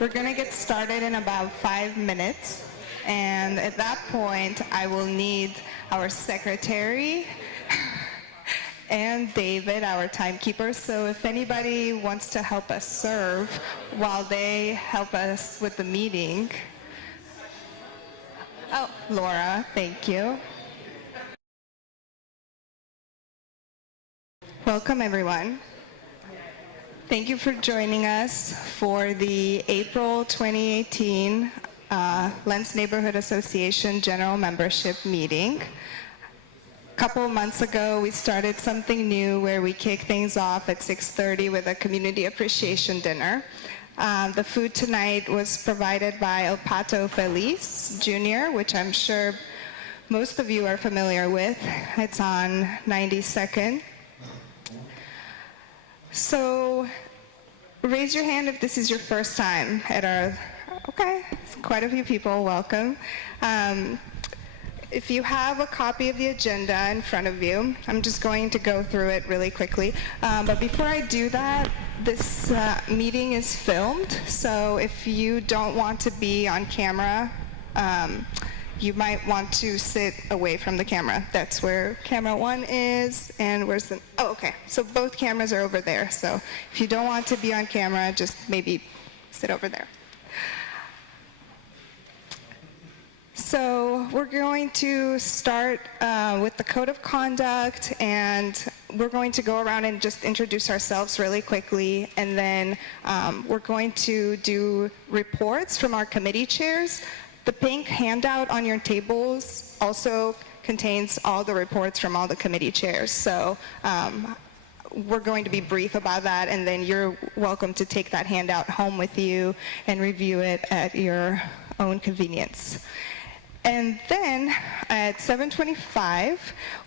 We're going to get started in about 5 minutes, and at that point, I will need our secretary and David, our timekeeper. So if anybody wants to help us serve while they help us with the meeting. Oh, Laura, thank you. Welcome, everyone. Thank you for joining us for the April 2018 Lents Neighborhood Association General Membership Meeting. A couple of months ago, we started something new where we kick things off at 6:30 with a community appreciation dinner. The food tonight was provided by El Pato Feliz Jr., which I'm sure most of you are familiar with. It's on 92nd. So raise your hand if this is your first time at our, okay, quite a few people, welcome. If you have a copy of the agenda in front of you, I'm just going to go through it really quickly. But before I do that, this meeting is filmed, so if you don't want to be on camera, you might want to sit away from the camera. That's where camera 1 is, and where's the, oh, okay. So both cameras are over there. So if you don't want to be on camera, just maybe sit over there. So we're going to start with the code of conduct, and we're going to go around and just introduce ourselves really quickly, and then we're going to do reports from our committee chairs. The pink handout on your tables also contains all the reports from all the committee chairs. So we're going to be brief about that, and then you're welcome to take that handout home with you and review it at your own convenience. And then at 7:25,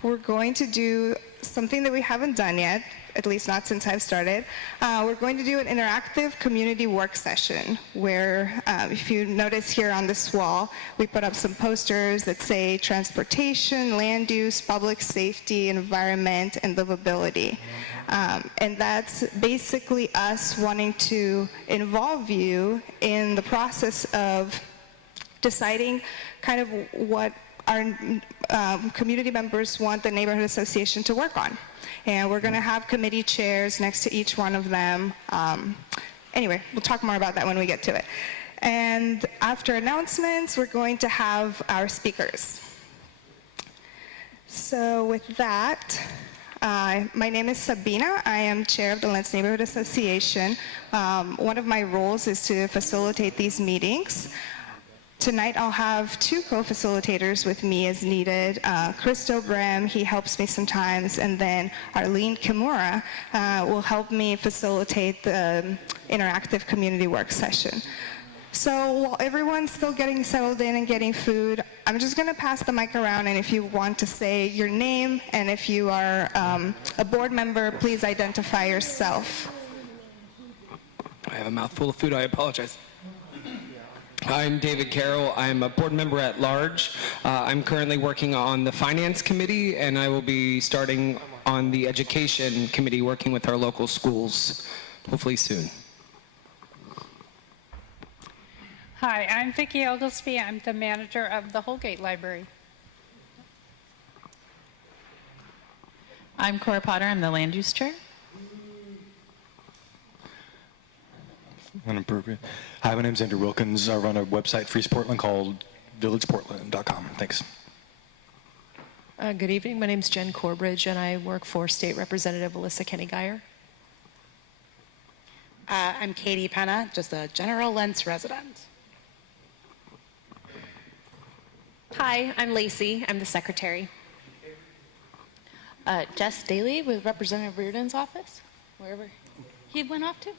we're going to do something that we haven't done yet, at least not since I've started. We're going to do an interactive community work session where, if you notice here on this wall, we put up some posters that say transportation, land use, public safety, environment, and livability. And that's basically us wanting to involve you in the process of deciding kind of what our community members want the neighborhood association to work on. And we're going to have committee chairs next to each one of them. Anyway, we'll talk more about that when we get to it. And after announcements, we're going to have our speakers. So with that, my name is Sabina. I am chair of the Lents Neighborhood Association. One of my roles is to facilitate these meetings. Tonight I'll have 2 co-facilitators with me as needed. Christo Brem, he helps me sometimes, and then Arlene Kimura will help me facilitate the interactive community work session. So while everyone's still getting settled in and getting food, I'm just going to pass the mic around, and if you want to say your name, and if you are a board member, please identify yourself. I have a mouthful of food, I apologize. I'm David Carroll. I'm a board member at large. I'm currently working on the finance committee, and I will be starting on the education committee working with our local schools, hopefully soon. Hi, I'm Vicki Oglesby. I'm the manager of the Holgate Library. I'm Cora Potter. I'm the land use chair. Inappropriate. Hi, my name's Andrew Wilkins. I run a website for East Portland called villageportland.com. Thanks. Good evening. My name's Jen Corbridge, and I work for State Representative Alyssa Kenny-Geyer. I'm Katie Penna, just a general Lents resident. Hi, I'm Lacey. I'm the secretary. Jess Daly with Representative Reardon's office, wherever he went off to.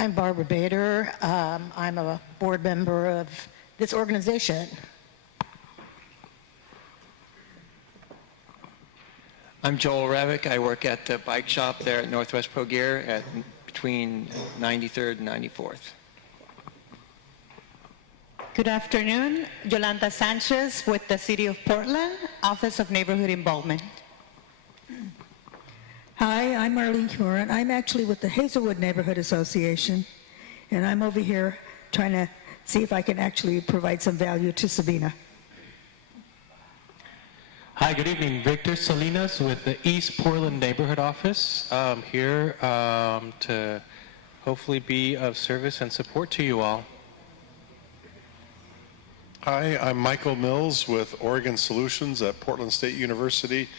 I'm Barbara Bader. I'm a board member of this organization. I'm Joel Revick. I work at the bike shop there at Northwest Pro Gear at between 93rd and 94th. Good afternoon. Yolanda Sanchez with the City of Portland, Office of Neighborhood Involvement. Hi, I'm Marlene Huron. I'm actually with the Hazelwood Neighborhood Association, and I'm over here trying to see if I can actually provide some value to Sabina. Hi, good evening. Victor Salinas with the East Portland Neighborhood Office. I'm here to hopefully be of service and support to you all. Hi, I'm Michael Mills with Oregon Solutions at Portland State University,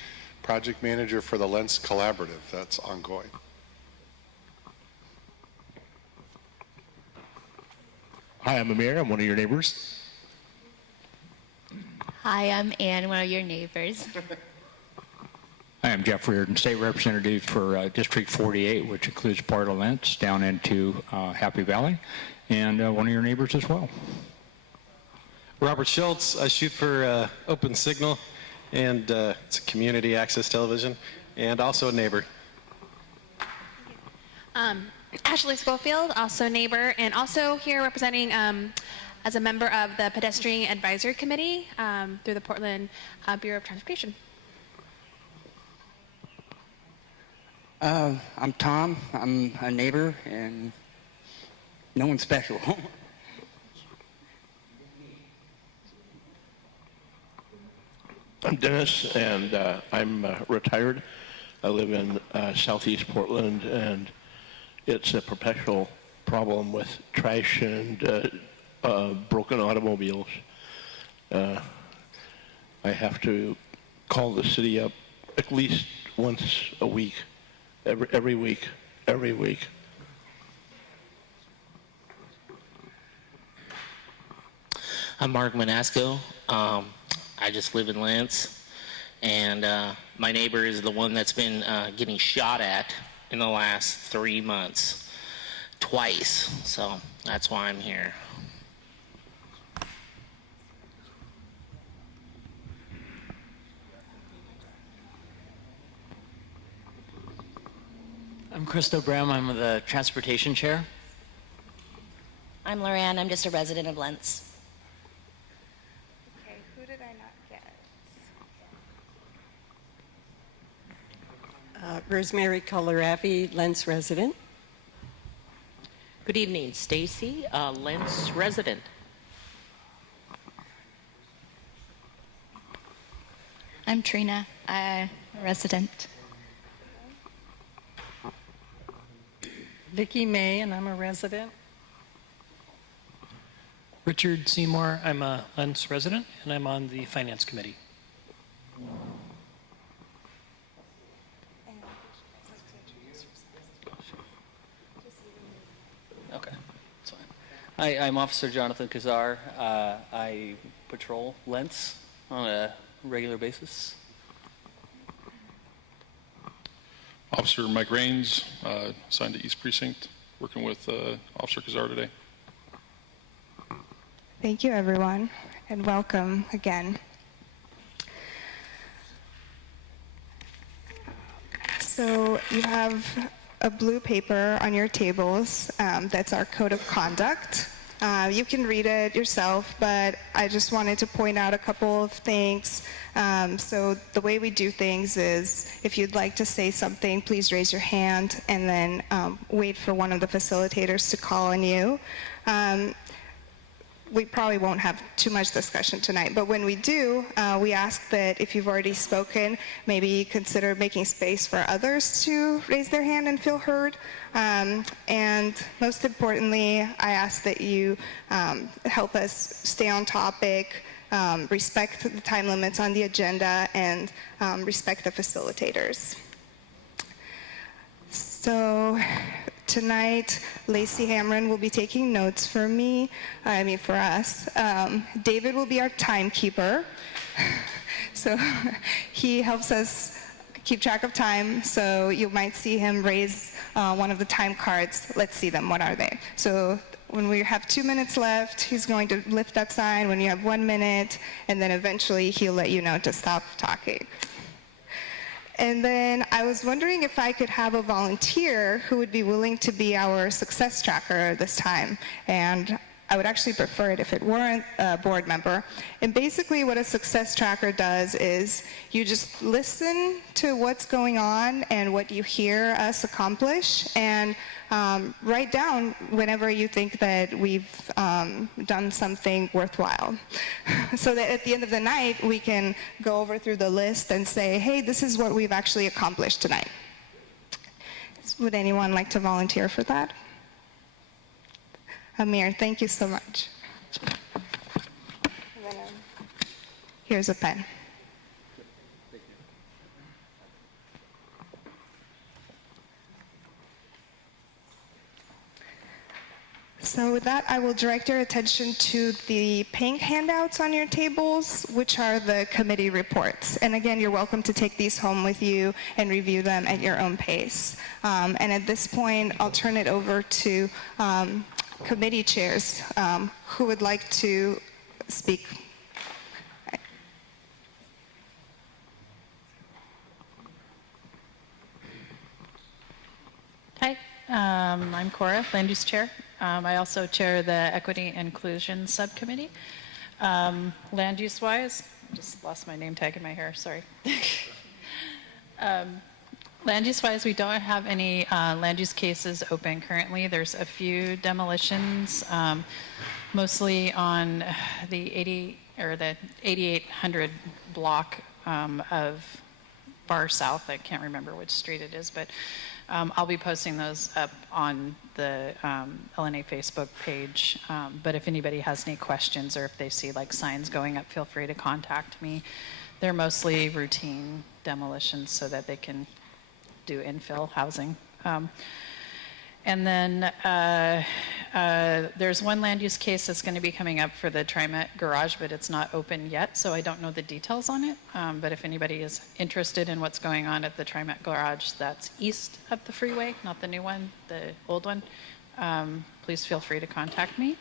project manager for the Lents Collaborative. That's ongoing. Hi, I'm Amir. I'm one of your neighbors. Hi, I'm Ann, one of your neighbors. Hi, I'm Jeff Reardon, State Representative for District 48, which includes part of Lents down into Happy Valley, and one of your neighbors as well. Robert Schultz, I shoot for Open Signal, and it's a community access television, and also a neighbor. Ashley Schofield, also neighbor, and also here representing as a member of the Pedestrian Advisory Committee through the Portland Bureau of Transportation. I'm Tom. I'm a neighbor, and no one special. I'm Dennis, and I'm retired. I live in southeast Portland, and it's a perpetual problem with trash and broken automobiles. I have to call the city up at least once a week, every week. I'm Mark Manasco. I just live in Lents, and my neighbor is the one that's been getting shot at in the last 3 months, twice. So that's why I'm here. I'm Christo Bram. I'm the transportation chair. I'm Lorianne. I'm just a resident of Lents. Okay, who did I not get? Rosemary Colaravi, Lents resident. Good evening, Stacy, Lents resident. I'm Trina, a resident. Vicki May, and I'm a resident. Richard Seymour, I'm a Lents resident, and I'm on the Finance Committee. Okay, that's fine. Hi, I'm Officer Jonathan Kazar. I patrol Lents on a regular basis. Officer Mike Rains, assigned to East Precinct, working with Officer Kazar today. Thank you, everyone, and welcome again. So you have a blue paper on your tables. That's our code of conduct. You can read it yourself, but I just wanted to point out a couple of things. So the way we do things is if you'd like to say something, please raise your hand and then wait for one of the facilitators to call on you. We probably won't have too much discussion tonight, but when we do, we ask that if you've already spoken, maybe consider making space for others to raise their hand and feel heard. And most importantly, I ask that you help us stay on topic, respect the time limits on the agenda, and respect the facilitators. So tonight, Lacey Hamron will be taking notes for us. David will be our timekeeper. So he helps us keep track of time. So you might see him raise one of the time cards. Let's see them. What are they? So when we have 2 minutes left, he's going to lift that sign. When you have 1 minute, and then eventually he'll let you know to stop talking. And then I was wondering if I could have a volunteer who would be willing to be our success tracker this time. And I would actually prefer it if it weren't a board member. And basically what a success tracker does is you just listen to what's going on and what you hear us accomplish, and write down whenever you think that we've done something worthwhile. So that at the end of the night, we can go over through the list and say, hey, this is what we've actually accomplished tonight. Would anyone like to volunteer for that? Amir, thank you so much. And then, here's a pen. So with that, I will direct your attention to the pink handouts on your tables, which are the committee reports. And again, you're welcome to take these home with you and review them at your own pace. And at this point, I'll turn it over to committee chairs who would like to speak. Hi, I'm Cora, Land Use Chair. I also chair the Equity and Inclusion Subcommittee. Land use-wise, I just lost my name tag in my hair, sorry. Land use-wise, we don't have any land use cases open currently. There's a few demolitions, mostly on the 8800 block of Bar South. I can't remember which street it is, but I'll be posting those up on the LNA Facebook page. But if anybody has any questions or if they see like signs going up, feel free to contact me. They're mostly routine demolitions so that they can do infill housing. And then there's one land use case that's going to be coming up for the TriMet garage, but it's not open yet, so I don't know the details on it. But if anybody is interested in what's going on at the TriMet garage that's east of the freeway, not the new one, the old one, please feel free to contact me.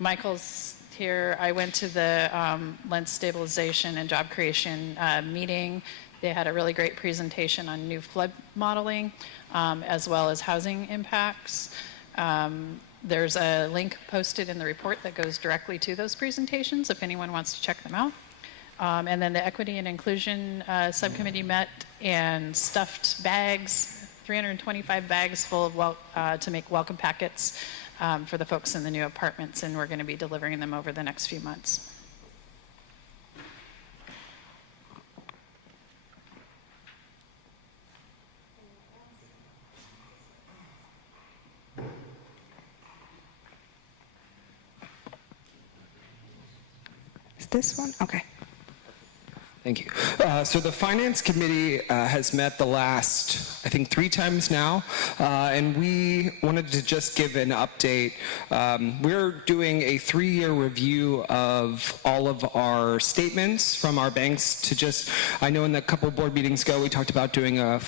Michael's here. I went to the Lents stabilization and job creation meeting. They had a really great presentation on new flood modeling, as well as housing impacts. There's a link posted in the report that goes directly to those presentations if anyone wants to check them out. And then the Equity and Inclusion Subcommittee met and stuffed bags, 325 bags full of to make welcome packets for the folks in the new apartments, and we're going to be delivering them over the next few months. This one? Okay. Thank you. So the Finance Committee has met the last, I think, 3 times now, and we wanted to just give an update. We're doing a 3-year review of all of our statements from our banks to just, I know in a couple board meetings ago we talked about doing a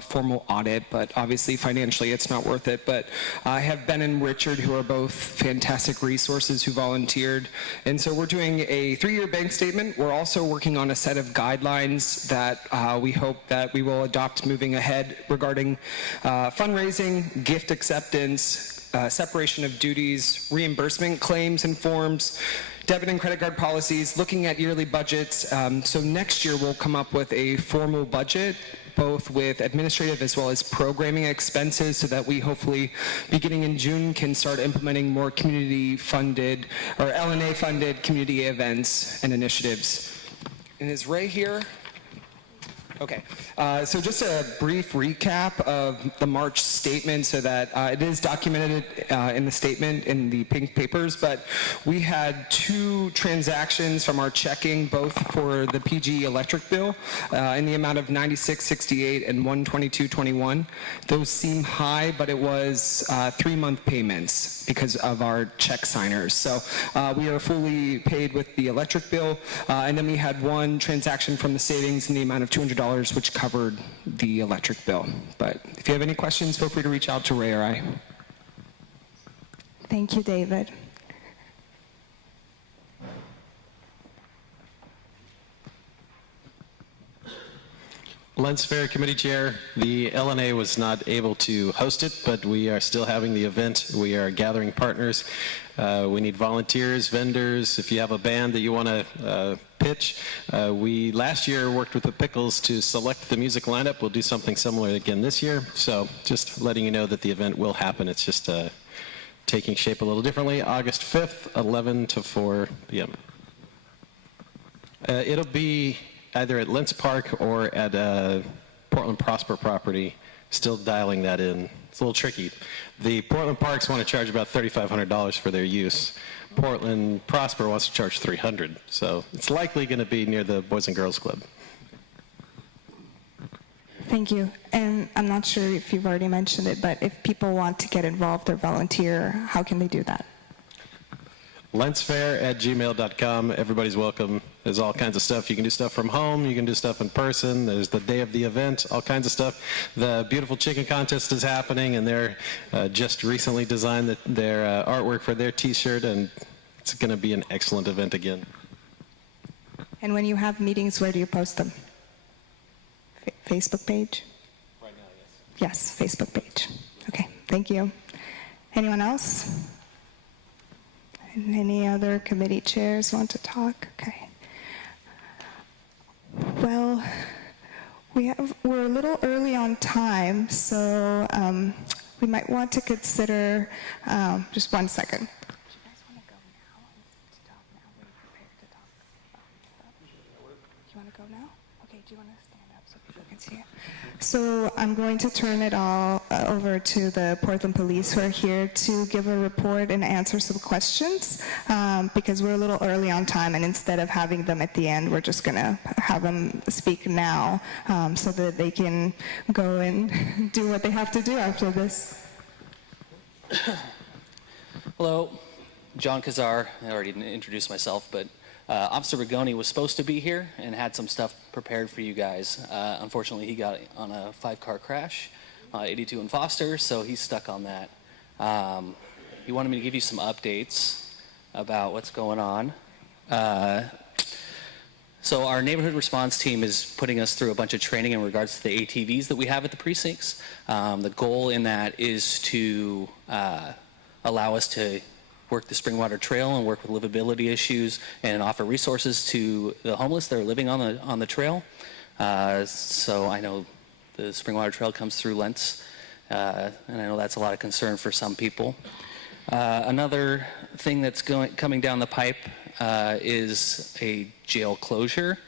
formal audit, but obviously financially it's not worth it. But I have Ben and Richard, who are both fantastic resources who volunteered. And so we're doing a 3-year bank statement. We're also working on a set of guidelines that we hope that we will adopt moving ahead regarding fundraising, gift acceptance, separation of duties, reimbursement claims and forms, debit and credit card policies, looking at yearly budgets. So next year we'll come up with a formal budget, both with administrative as well as programming expenses, so that we hopefully, beginning in June, can start implementing more community-funded or LNA-funded community events and initiatives. And is Ray here? Okay, so just a brief recap of the March statement so that it is documented in the statement in the pink papers, but we had 2 transactions from our checking, both for the PG electric bill in the amount of $96.68 and $122.21. Those seem high, but it was 3-month payments because of our check signers. So we are fully paid with the electric bill, and then we had 1 transaction from the savings in the amount of $200, which covered the electric bill. But if you have any questions, feel free to reach out to Ray or I. Thank you, David. Lents Fair Committee Chair, the LNA was not able to host it, but we are still having the event. We are gathering partners. We need volunteers, vendors. If you have a band that you want to pitch, we last year worked with the Pickles to select the music lineup. We'll do something similar again this year. So just letting you know that the event will happen. It's just taking shape a little differently. August 5th, 11 to 4 p.m. It'll be either at Lents Park or at Portland Prosper property. Still dialing that in. It's a little tricky. The Portland Parks want to charge about $3,500 for their use. Portland Prosper wants to charge $300. So it's likely going to be near the Boys and Girls Club. Thank you. And I'm not sure if you've already mentioned it, but if people want to get involved or volunteer, how can they do that? lentsfair@gmail.com. Everybody's welcome. There's all kinds of stuff. You can do stuff from home. You can do stuff in person. There's the day of the event, all kinds of stuff. The Beautiful Chicken Contest is happening, and they're just recently designed their artwork for their T-shirt, and it's going to be an excellent event again. And when you have meetings, where do you post them? Facebook page? Right now, yes. Yes, Facebook page. Okay, thank you. Anyone else? Any other committee chairs want to talk? Okay. Well, we're a little early on time, so we might want to consider, just one second. Do you guys want to go now and talk now? We're prepared to talk. Do you want to go now? Okay, do you want to stand up so people can see it? So I'm going to turn it all over to the Portland Police, who are here to give a report and answer some questions, because we're a little early on time, and instead of having them at the end, we're just going to have them speak now so that they can go and do what they have to do after this. Hello, John Kazar. I already introduced myself, but Officer Rigoni was supposed to be here and had some stuff prepared for you guys. Unfortunately, he got on a 5-car crash, 82 in Foster, so he's stuck on that. He wanted me to give you some updates about what's going on. So our neighborhood response team is putting us through a bunch of training in regards to the ATVs that we have at the precincts. The goal in that is to allow us to work the Springwater Trail and work with livability issues and offer resources to the homeless that are living on the trail. So I know the Springwater Trail comes through Lents, and I know that's a lot of concern for some people. Another thing that's coming down the pipe is a jail closure.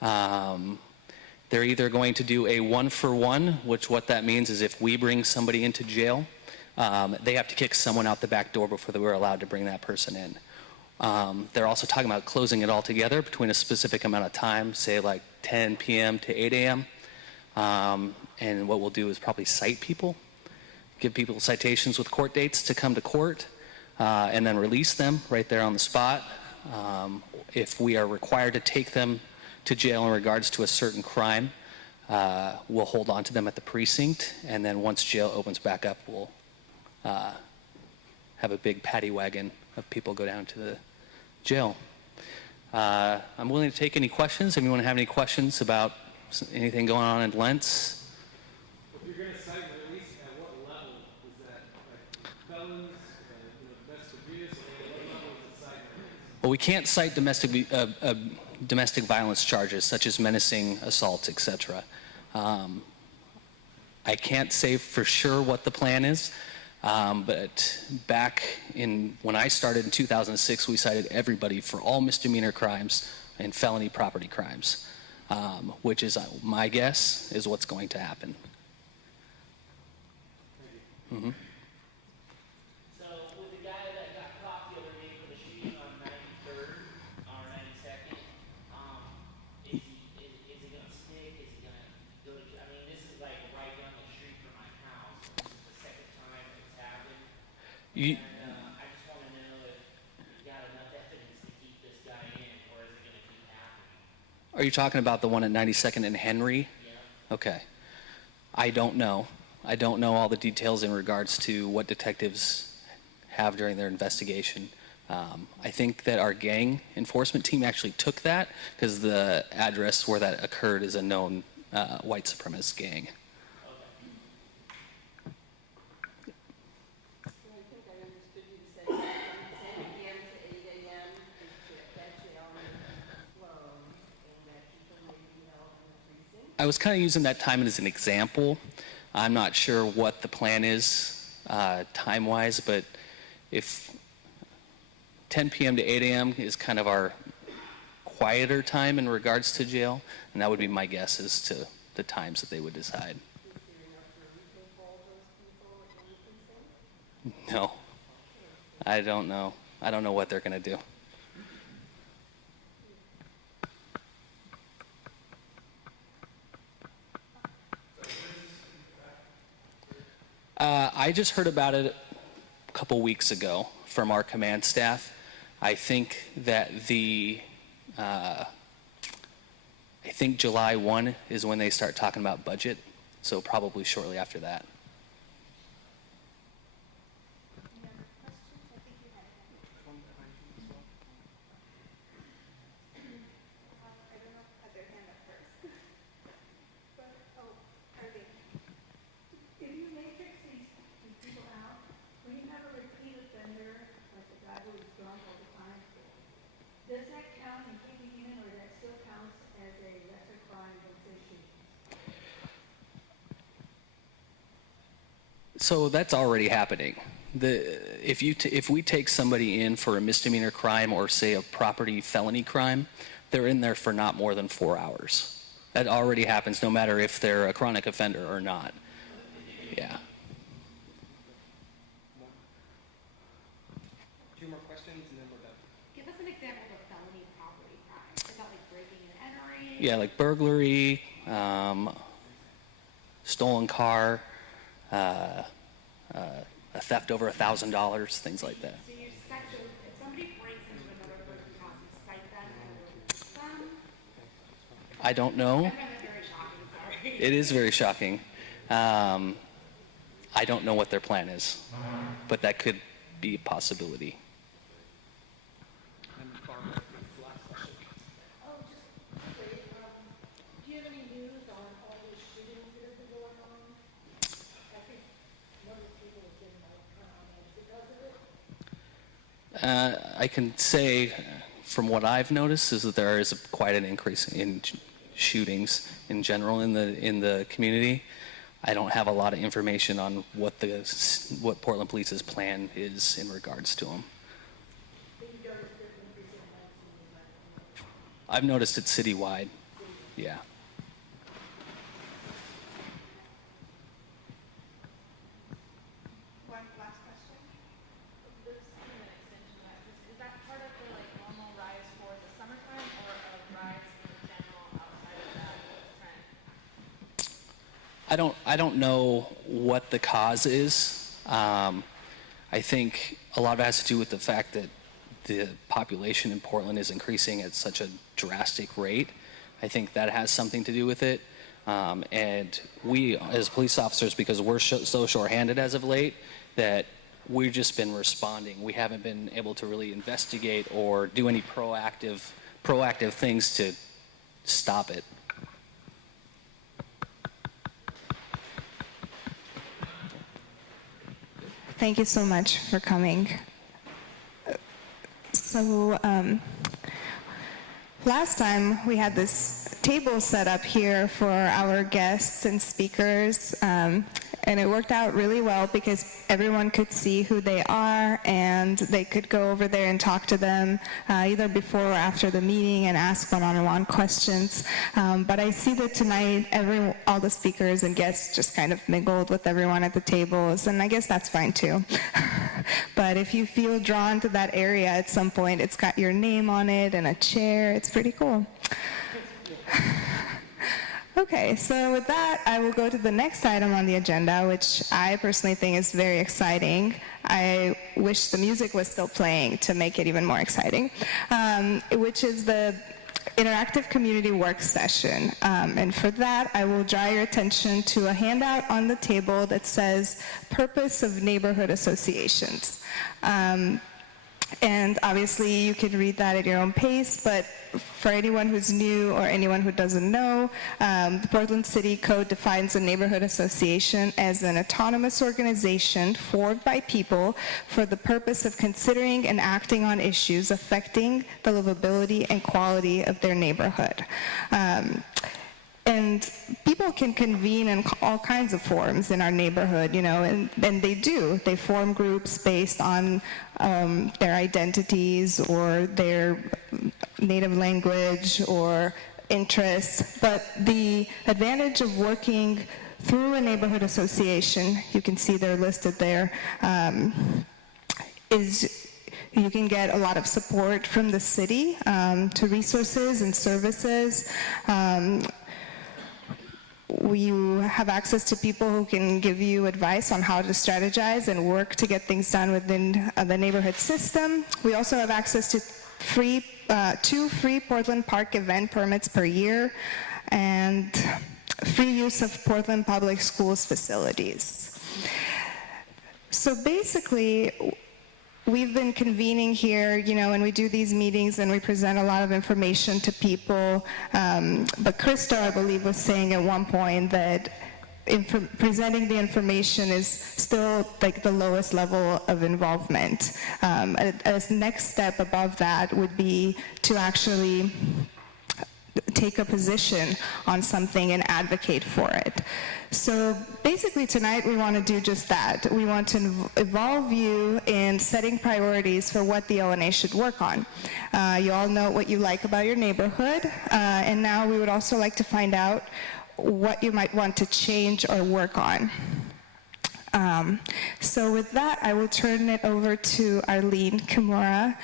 They're either going to do a 1-for-1, which what that means is if we bring somebody into jail, they have to kick someone out the back door before they were allowed to bring that person in. They're also talking about closing it all together between a specific amount of time, say like 10 p.m. to 8 a.m. And what we'll do is probably cite people, give people citations with court dates to come to court, and then release them right there on the spot. If we are required to take them to jail in regards to a certain crime, we'll hold on to them at the precinct, and then once jail opens back up, we'll have a big paddy wagon of people go down to the jail. I'm willing to take any questions. If anyone have any questions about anything going on in Lents? If you're going to cite and release, at what level is that? Like felons, domestic abuse, or what level is it cite and release? Well, we can't cite domestic violence charges such as menacing assaults, etc. I can't say for sure what the plan is. But back when I started in 2006, we cited everybody for all misdemeanor crimes and felony property crimes. which is my guess is what's going to happen. Mm-hmm. So with the guy that got caught the other day for the shooting on 93rd or 92nd, is he going to stick? Is he going to go to jail? I mean, this is like right down the street from my house. This is the second time it's happened. I just want to know if you got enough evidence to keep this guy in, or is it going to keep happening? Are you talking about the one at 92nd and Henry? Yeah. Okay. I don't know. I don't know all the details in regards to what detectives have during their investigation. I think that our gang enforcement team actually took that because the address where that occurred is a known white supremacist gang. I was kind of using that time as an example. I'm not sure what the plan is time-wise, but if 10 p.m. to 8 a.m. is kind of our quieter time in regards to jail, and that would be my guess as to the times that they would decide. No, I don't know. I don't know what they're going to do. I just heard about it a couple weeks ago from our command staff. I think that I think July 1 is when they start talking about budget, so probably shortly after that. Does that count in keeping in, or that still counts as a lesser crime than fishing? So that's already happening. If we take somebody in for a misdemeanor crime or say a property felony crime, they're in there for not more than 4 hours. That already happens no matter if they're a chronic offender or not. Yeah. Two more questions and then we're done. Give us an example of a felony property crime. Is that like breaking and entering? Yeah, like burglary, stolen car, a theft over $1,000, things like that. So if somebody breaks into another person's house, you cite them and release them? I don't know. I find that very shocking, sorry. It is very shocking. I don't know what their plan is, but that could be a possibility. Do you have any news on all the shootings that have been going on? I think one of the people has been because of it. I can say, from what I've noticed, is that there is quite an increase in shootings in general in the community. I don't have a lot of information on what Portland Police's plan is in regards to them. I've noticed it citywide. Yeah. One last question. Is that part of the normal rise for the summertime or a rise in general outside of that trend? I don't know what the cause is. I think a lot of it has to do with the fact that the population in Portland is increasing at such a drastic rate. I think that has something to do with it. And we, as police officers, because we're so short-handed as of late, that we've just been responding. We haven't been able to really investigate or do any proactive things to stop it. Thank you so much for coming. So last time we had this tables set up here for our guests and speakers, and it worked out really well because everyone could see who they are and they could go over there and talk to them either before or after the meeting and ask one-on-one questions. But I see that tonight all the speakers and guests just kind of mingled with everyone at the tables, and I guess that's fine too. But if you feel drawn to that area at some point, it's got your name on it and a chair. It's pretty cool. Okay, so with that, I will go to the next item on the agenda, which I personally think is very exciting. I wish the music was still playing to make it even more exciting, which is the interactive community work session. And for that, I will draw your attention to a handout on the table that says Purpose of Neighborhood Associations. And obviously you can read that at your own pace, but for anyone who's new or anyone who doesn't know, the Portland City Code defines a neighborhood association as an autonomous organization formed by people for the purpose of considering and acting on issues affecting the livability and quality of their neighborhood. And people can convene in all kinds of forms in our neighborhood, you know, and they do. They form groups based on their identities or their native language or interests. But the advantage of working through a neighborhood association, you can see they're listed there, is you can get a lot of support from the city to resources and services. You have access to people who can give you advice on how to strategize and work to get things done within the neighborhood system. We also have access to two free Portland Park event permits per year and free use of Portland Public Schools facilities. So basically, we've been convening here, you know, and we do these meetings and we present a lot of information to people. But Krista, I believe, was saying at one point that presenting the information is still like the lowest level of involvement. A next step above that would be to actually take a position on something and advocate for it. So basically tonight we want to do just that. We want to involve you in setting priorities for what the LNA should work on. You all know what you like about your neighborhood, and now we would also like to find out what you might want to change or work on. So with that, I will turn it over to Arlene Kimura.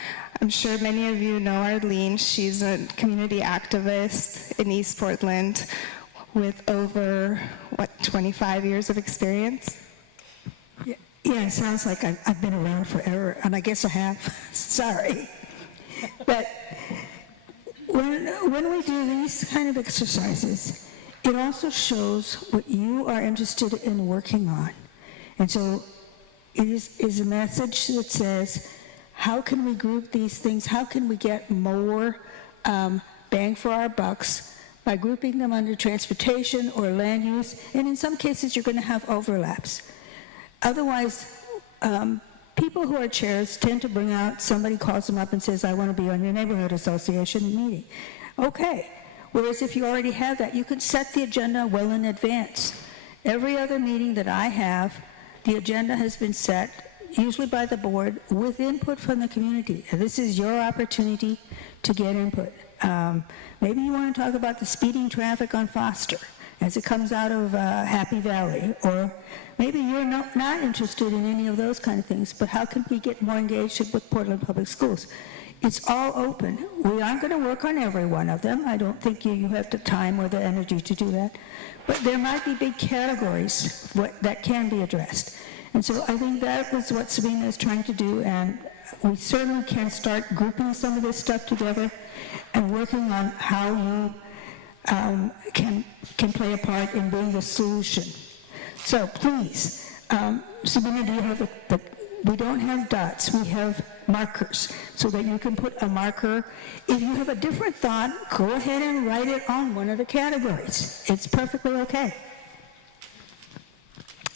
I'm sure many of you know Arlene. She's a community activist in East Portland with over, 25 years of experience? Yeah, it sounds like I've been around forever, and I guess I have. Sorry. But when we do these kind of exercises, it also shows what you are interested in working on. And so it is a message that says, how can we group these things? How can we get more bang for our bucks by grouping them under transportation or land use? And in some cases, you're going to have overlaps. Otherwise, people who are chairs tend to bring out, somebody calls them up and says, I want to be on your neighborhood association meeting. Okay. Whereas if you already have that, you can set the agenda well in advance. Every other meeting that I have, the agenda has been set, usually by the board, with input from the community. And this is your opportunity to get input. Maybe you want to talk about the speeding traffic on Foster as it comes out of Happy Valley, or maybe you're not interested in any of those kind of things, but how can we get more engaged with Portland Public Schools? It's all open. We aren't going to work on every one of them. I don't think you have the time or the energy to do that. But there might be big categories that can be addressed. And so I think that was what Sabina is trying to do, and we certainly can start grouping some of this stuff together and working on how you can play a part in being the solution. So please, Sabina, do you have we don't have dots, we have markers, so that you can put a marker. If you have a different thought, go ahead and write it on one of the categories. It's perfectly okay.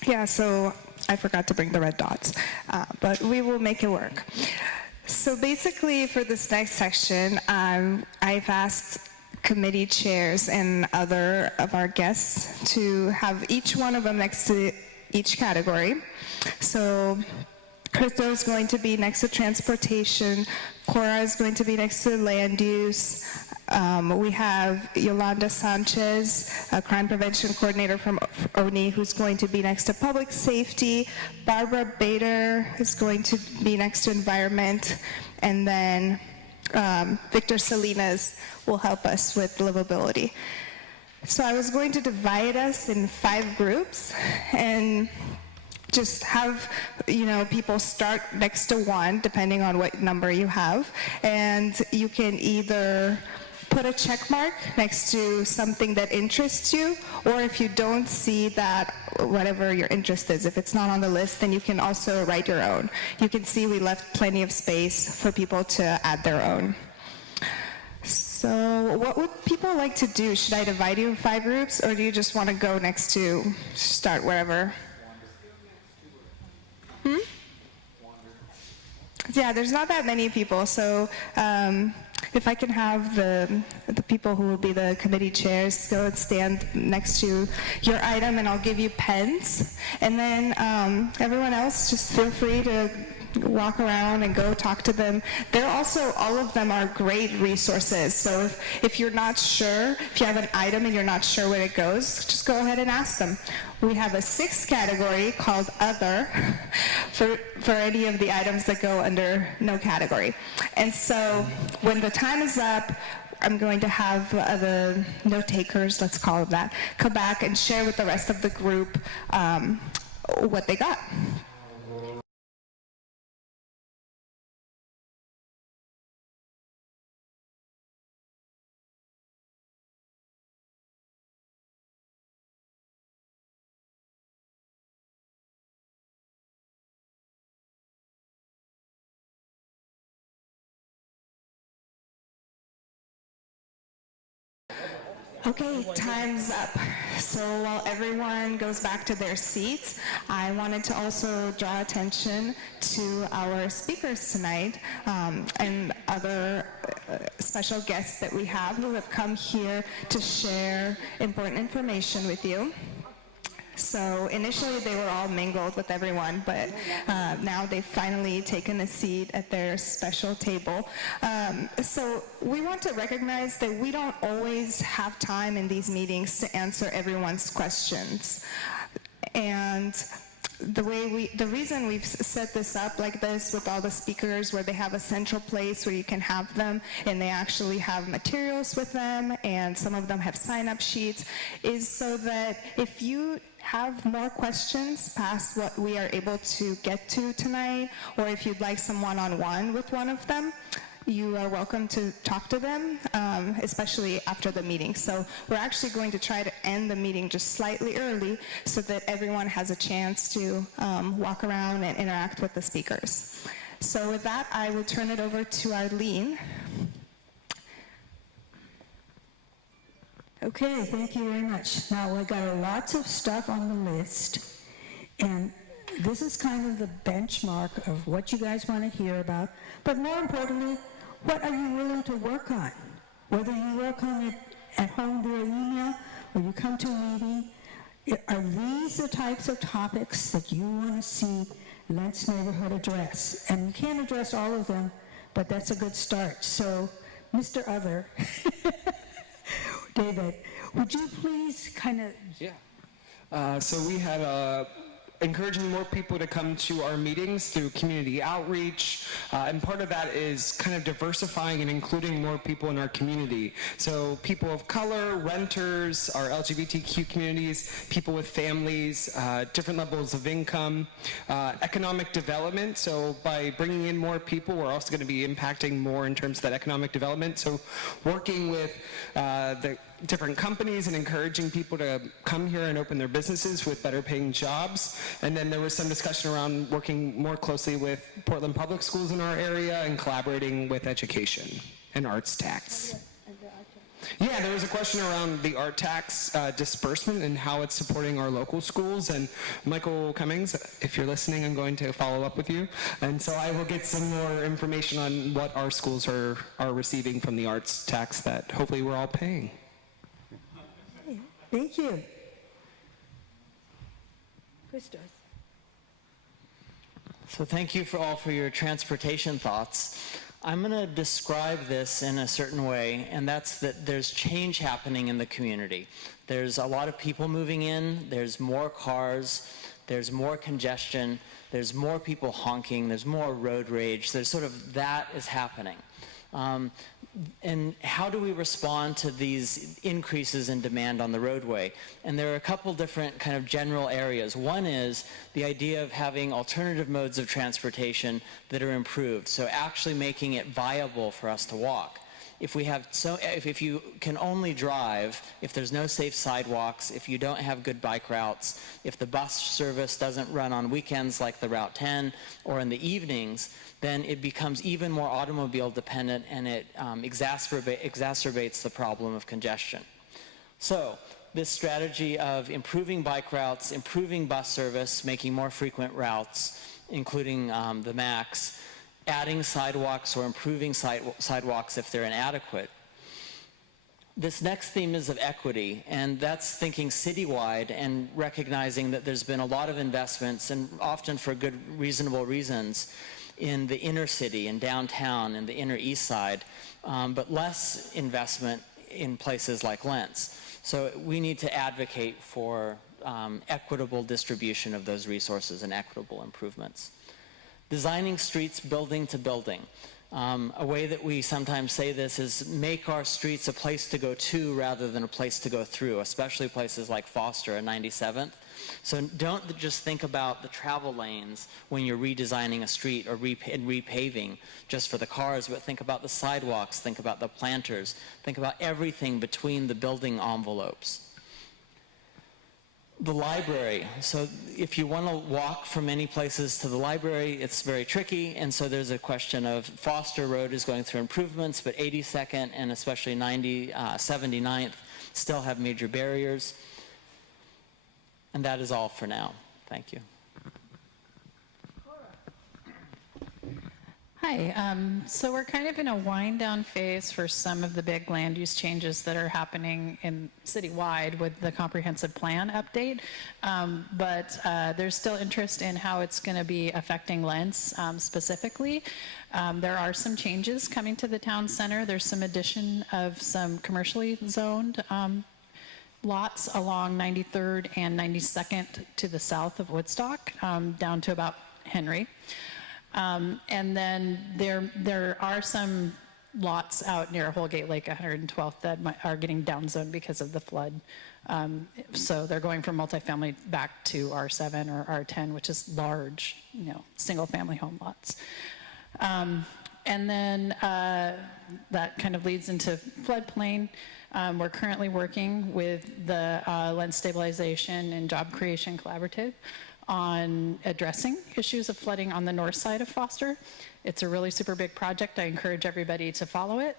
Yeah, so I forgot to bring the red dots, but we will make it work. So basically for this next section, I've asked committee chairs and other of our guests to have each one of them next to each category. So Crystal is going to be next to transportation. Cora is going to be next to land use. We have Yolanda Sanchez, a crime prevention coordinator from ONI, who's going to be next to public safety. Barbara Bader is going to be next to environment. And then Victor Salinas will help us with livability. So I was going to divide us in 5 groups and just have, people start next to one, depending on what number you have. And you can either put a check mark next to something that interests you, or if you don't see that, whatever your interest is, if it's not on the list, then you can also write your own. You can see we left plenty of space for people to add their own. So what would people like to do? Should I divide you in 5 groups, or do you just want to go next to, start wherever? Yeah, there's not that many people, so if I can have the people who will be the committee chairs go and stand next to your item, and I'll give you pens. And then everyone else, just feel free to walk around and go talk to them. They're also, all of them are great resources. So if you're not sure, if you have an item and you're not sure where it goes, just go ahead and ask them. We have a 6th category called Other for any of the items that go under no category. And so when the time is up, I'm going to have the note takers, let's call them that, come back and share with the rest of the group what they got. Okay, time's up. So while everyone goes back to their seats, I wanted to also draw attention to our speakers tonight and other special guests that we have who have come here to share important information with you. So initially they were all mingled with everyone, but now they've finally taken a seat at their special table. So we want to recognize that we don't always have time in these meetings to answer everyone's questions. And the reason we've set this up like this with all the speakers, where they have a central place where you can have them and they actually have materials with them, and some of them have sign-up sheets, is so that if you have more questions past what we are able to get to tonight, or if you'd like some one-on-one with one of them, you are welcome to talk to them, especially after the meeting. So we're actually going to try to end the meeting just slightly early so that everyone has a chance to walk around and interact with the speakers. So with that, I will turn it over to Arlene. Okay, thank you very much. Now, we got lots of stuff on the list, and this is kind of the benchmark of what you guys want to hear about, but more importantly, what are you willing to work on? Whether you work on it at home via email, or you come to a meeting, are these the types of topics that you want to see Lents Neighborhood address? And you can't address all of them, but that's a good start. So, Mr. Other, David, would you please kind of... Yeah. So we had encouraging more people to come to our meetings through community outreach, and part of that is kind of diversifying and including more people in our community. So people of color, renters, our LGBTQ communities, people with families, different levels of income, economic development. So by bringing in more people, we're also going to be impacting more in terms of that economic development. So working with the different companies and encouraging people to come here and open their businesses with better paying jobs. And then there was some discussion around working more closely with Portland Public Schools in our area and collaborating with education and arts tax. Yeah, there was a question around the art tax disbursement and how it's supporting our local schools. And Michael Cummings, if you're listening, I'm going to follow up with you. And so I will get some more information on what our schools are receiving from the arts tax that hopefully we're all paying. Thank you. Christos. So thank you all for your transportation thoughts. I'm going to describe this in a certain way, and that's that there's change happening in the community. There's a lot of people moving in, there's more cars, there's more congestion, there's more people honking, there's more road rage, there's sort of that is happening. And how do we respond to these increases in demand on the roadway? And there are a couple different kind of general areas. One is the idea of having alternative modes of transportation that are improved, so actually making it viable for us to walk. If you can only drive, if there's no safe sidewalks, if you don't have good bike routes, if the bus service doesn't run on weekends like the Route 10 or in the evenings, then it becomes even more automobile dependent, and it exacerbates the problem of congestion. So this strategy of improving bike routes, improving bus service, making more frequent routes, including the MAX, adding sidewalks or improving sidewalks if they're inadequate. This next theme is of equity, and that's thinking citywide and recognizing that there's been a lot of investments, and often for good, reasonable reasons, in the inner city and downtown and the inner east side, but less investment in places like Lents. So we need to advocate for equitable distribution of those resources and equitable improvements. Designing streets building to building. A way that we sometimes say this is make our streets a place to go to rather than a place to go through, especially places like Foster and 97th. So don't just think about the travel lanes when you're redesigning a street or repaving just for the cars, but think about the sidewalks, think about the planters, think about everything between the building envelopes. The library. So if you want to walk from many places to the library, it's very tricky, and so there's a question of Foster Road is going through improvements, but 82nd and especially 79th still have major barriers. And that is all for now. Thank you. Hi, so we're kind of in a wind down phase for some of the big land use changes that are happening in citywide with the comprehensive plan update, but there's still interest in how it's going to be affecting Lents specifically. There are some changes coming to the town center. There's some addition of some commercially zoned lots along 93rd and 92nd to the south of Woodstock, down to about Henry. And then there are some lots out near Holgate Lake 112th that are getting downzoned because of the flood. So they're going from multifamily back to R7 or R10, which is large, single family home lots. And then that kind of leads into floodplain. We're currently working with the Lents Stabilization and Job Creation Collaborative on addressing issues of flooding on the north side of Foster. It's a really super big project. I encourage everybody to follow it.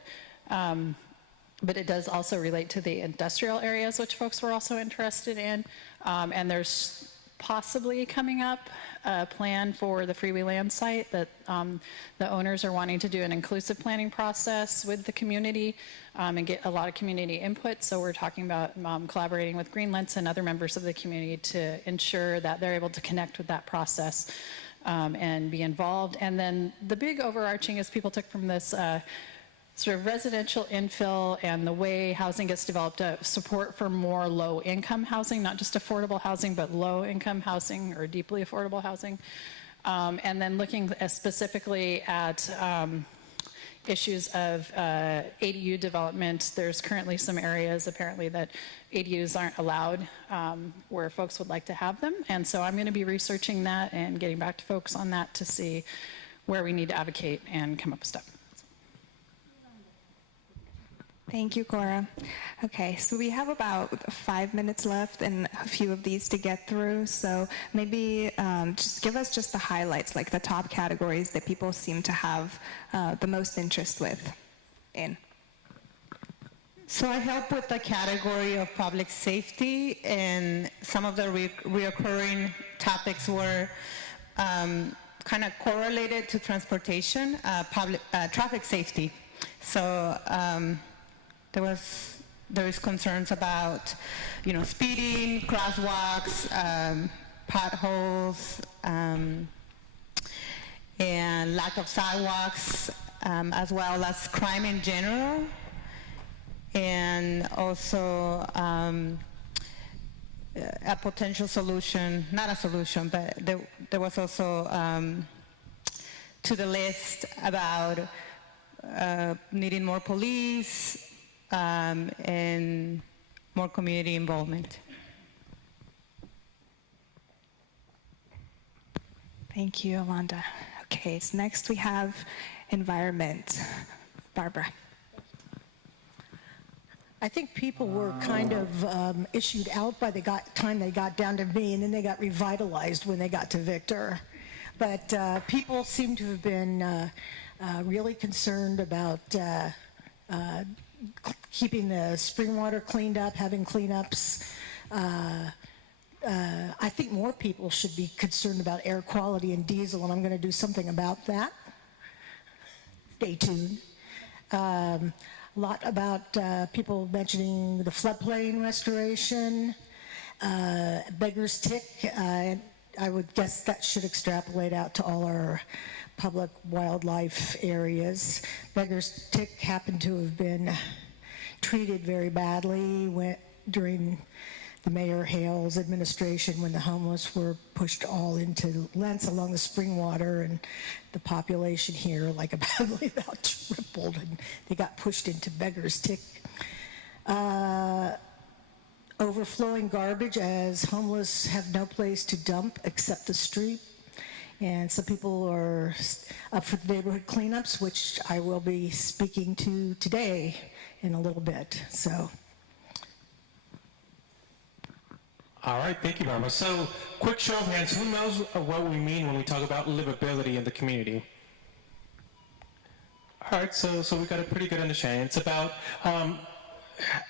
But it does also relate to the industrial areas, which folks were also interested in. And there's possibly coming up a plan for the Freeway Land site that the owners are wanting to do an inclusive planning process with the community and get a lot of community input. So we're talking about collaborating with Green Lents and other members of the community to ensure that they're able to connect with that process and be involved. And then the big overarching is people took from this sort of residential infill and the way housing gets developed, support for more low-income housing, not just affordable housing, but low-income housing or deeply affordable housing. And then looking specifically at issues of ADU development. There's currently some areas apparently that ADUs aren't allowed where folks would like to have them. And so I'm going to be researching that and getting back to folks on that to see where we need to advocate and come up with stuff. Thank you, Cora. Okay, so we have about 5 minutes left and a few of these to get through. So maybe just give us just the highlights, like the top categories that people seem to have the most interest in. So I help with the category of public safety, and some of the reoccurring topics were kind of correlated to transportation, traffic safety. So there is concerns about, speeding, crosswalks, potholes, and lack of sidewalks, as well as crime in general, and also a potential solution, not a solution, but there was also to the list about needing more police and more community involvement. Thank you, Yolanda. Okay, so next we have environment. Barbara. I think people were kind of issued out by the time they got down to me, and then they got revitalized when they got to Victor. But people seem to have been really concerned about keeping the spring water cleaned up, having cleanups. I think more people should be concerned about air quality and diesel, and I'm going to do something about that. Stay tuned. A lot about people mentioning the floodplain restoration, Beggar's Tick. I would guess that should extrapolate out to all our public wildlife areas. Beggar's Tick happened to have been treated very badly during the Mayor Hale's administration, when the homeless were pushed all into Lents along the spring water, and the population here about tripled, and they got pushed into Beggar's Tick. Overflowing garbage, as homeless have no place to dump except the street. And some people are up for the neighborhood cleanups, which I will be speaking to today in a little bit. So. All right, thank you, Barbara. So, quick show of hands, who knows what we mean when we talk about livability in the community? All right, so we got a pretty good understanding. It's about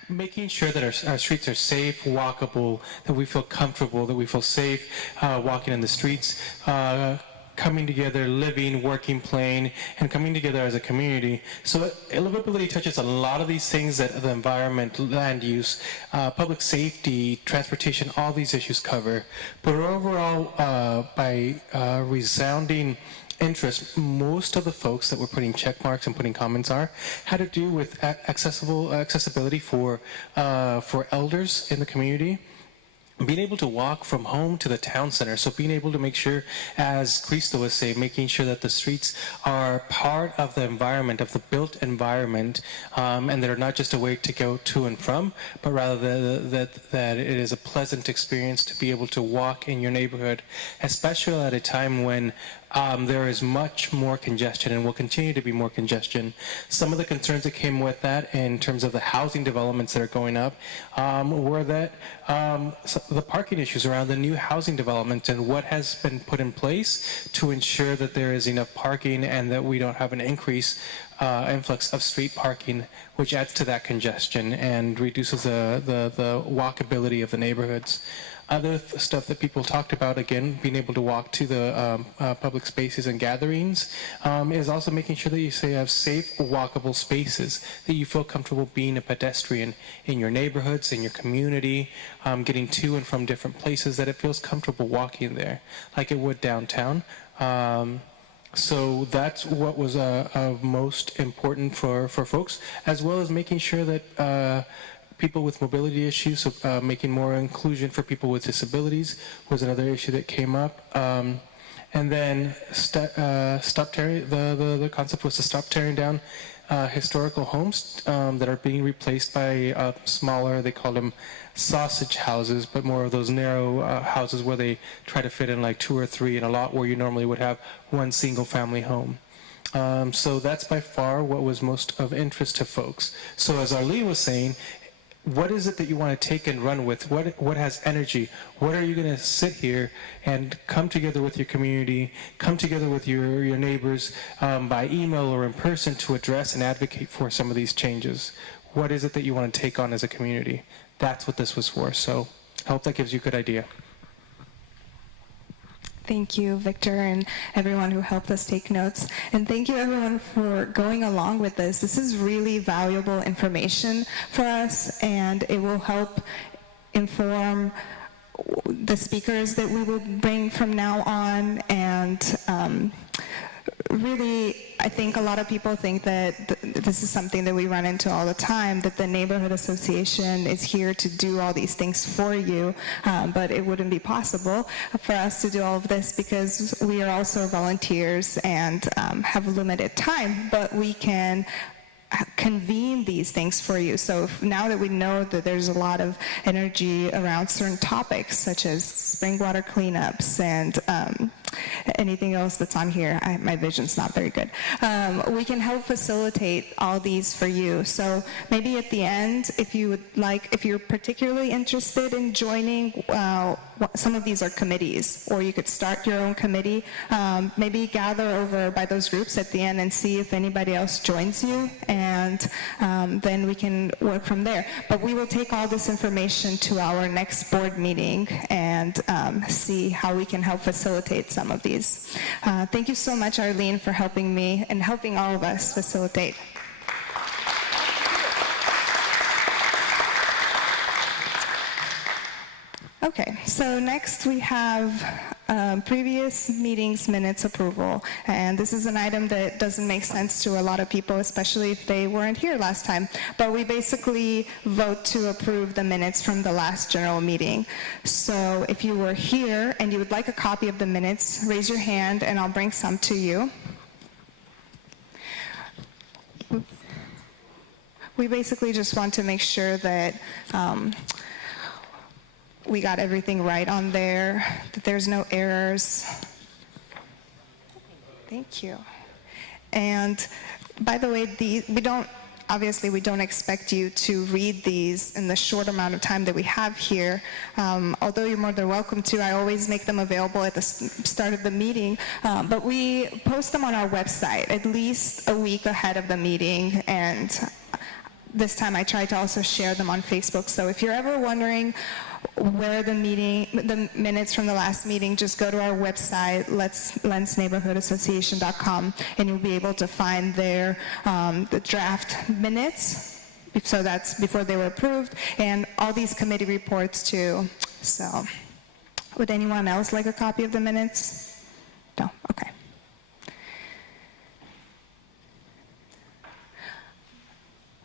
making sure that our streets are safe, walkable, that we feel comfortable, that we feel safe walking in the streets, coming together, living, working, playing, and coming together as a community. So livability touches a lot of these things that the environment, land use, public safety, transportation, all these issues cover. But overall, by resounding interest, most of the folks that were putting check marks and putting comments had to do with accessibility for elders in the community, being able to walk from home to the town center. So being able to make sure, as Cristo was saying, making sure that the streets are part of the environment, of the built environment, and they're not just a way to go to and from, but rather that it is a pleasant experience to be able to walk in your neighborhood, especially at a time when there is much more congestion and will continue to be more congestion. Some of the concerns that came with that in terms of the housing developments that are going up were that the parking issues around the new housing development and what has been put in place to ensure that there is enough parking and that we don't have an influx of street parking, which adds to that congestion and reduces the walkability of the neighborhoods. Other stuff that people talked about, again, being able to walk to the public spaces and gatherings, is also making sure that you have safe, walkable spaces, that you feel comfortable being a pedestrian in your neighborhoods, in your community, getting to and from different places, that it feels comfortable walking there, like it would downtown. So that's what was of most important for folks, as well as making sure that people with mobility issues, so making more inclusion for people with disabilities was another issue that came up. And then the concept was to stop tearing down historical homes that are being replaced by smaller, they call them sausage houses, but more of those narrow houses where they try to fit in like 2 or 3 in a lot where you normally would have one single family home. So that's by far what was most of interest to folks. So as Arlene was saying, what is it that you want to take and run with? What has energy? What are you going to sit here and come together with your community, come together with your neighbors by email or in person to address and advocate for some of these changes? what is it that you want to take on as a community. That's what this was for. So I hope that gives you a good idea. Thank you, Victor, and everyone who helped us take notes. And thank you, everyone, for going along with this. This is really valuable information for us, and it will help inform the speakers that we will bring from now on. And really, I think a lot of people think that this is something that we run into all the time, that the neighborhood association is here to do all these things for you, but it wouldn't be possible for us to do all of this because we are also volunteers and have limited time, but we can convene these things for you. So now that we know that there's a lot of energy around certain topics such as spring water cleanups and anything else that's on here, my vision's not very good, we can help facilitate all these for you. So maybe at the end, if you would like, if you're particularly interested in joining, some of these are committees, or you could start your own committee, maybe gather over by those groups at the end and see if anybody else joins you, and then we can work from there. But we will take all this information to our next board meeting and see how we can help facilitate some of these. Thank you so much, Arlene, for helping me and helping all of us facilitate. Okay, so next we have previous meetings minutes approval, and this is an item that doesn't make sense to a lot of people, especially if they weren't here last time. But we basically vote to approve the minutes from the last general meeting. So if you were here and you would like a copy of the minutes, raise your hand and I'll bring some to you. We basically just want to make sure that we got everything right on there, that there's no errors. Thank you. And by the way, obviously we don't expect you to read these in the short amount of time that we have here. Although you're more than welcome to, I always make them available at the start of the meeting. But we post them on our website at least a week ahead of the meeting, and this time I try to also share them on Facebook. So if you're ever wondering where the minutes from the last meeting, just go to our website, lentsneighborhoodassociation.com, and you'll be able to find there the draft minutes. So that's before they were approved, and all these committee reports too. So would anyone else like a copy of the minutes? No? Okay.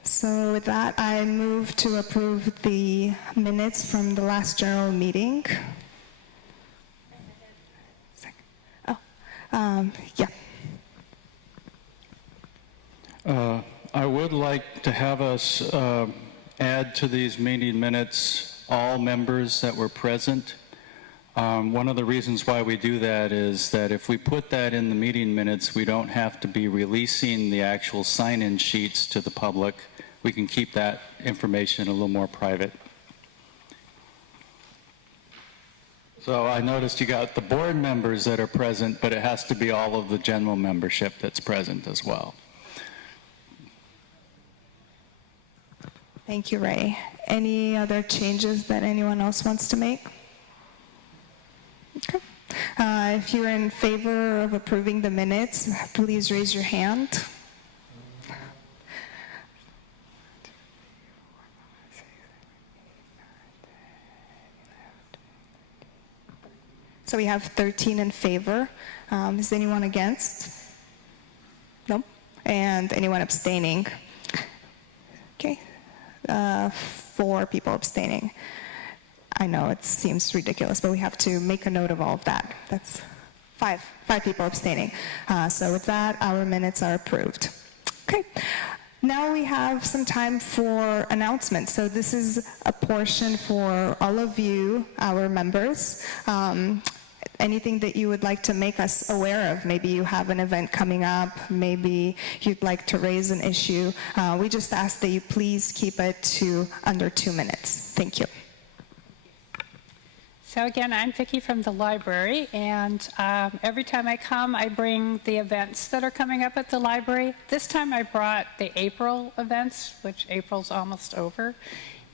So with that, I move to approve the minutes from the last general meeting. Yeah. I would like to have us add to these meeting minutes all members that were present. One of the reasons why we do that is that if we put that in the meeting minutes, we don't have to be releasing the actual sign-in sheets to the public. We can keep that information a little more private. So I noticed you got the board members that are present, but it has to be all of the general membership that's present as well. Thank you, Ray. Any other changes that anyone else wants to make? Okay. If you're in favor of approving the minutes, please raise your hand. So we have 13 in favor. Is anyone against? No? And anyone abstaining? Okay. 4 people abstaining. I know it seems ridiculous, but we have to make a note of all of that. That's 5 people abstaining. So with that, our minutes are approved. Okay. Now we have some time for announcements. So this is a portion for all of you, our members. Anything that you would like to make us aware of. Maybe you have an event coming up. Maybe you'd like to raise an issue. We just ask that you please keep it to under 2 minutes. Thank you. So again, I'm Vicki from the library, and every time I come, I bring the events that are coming up at the library. This time I brought the April events, which April's almost over,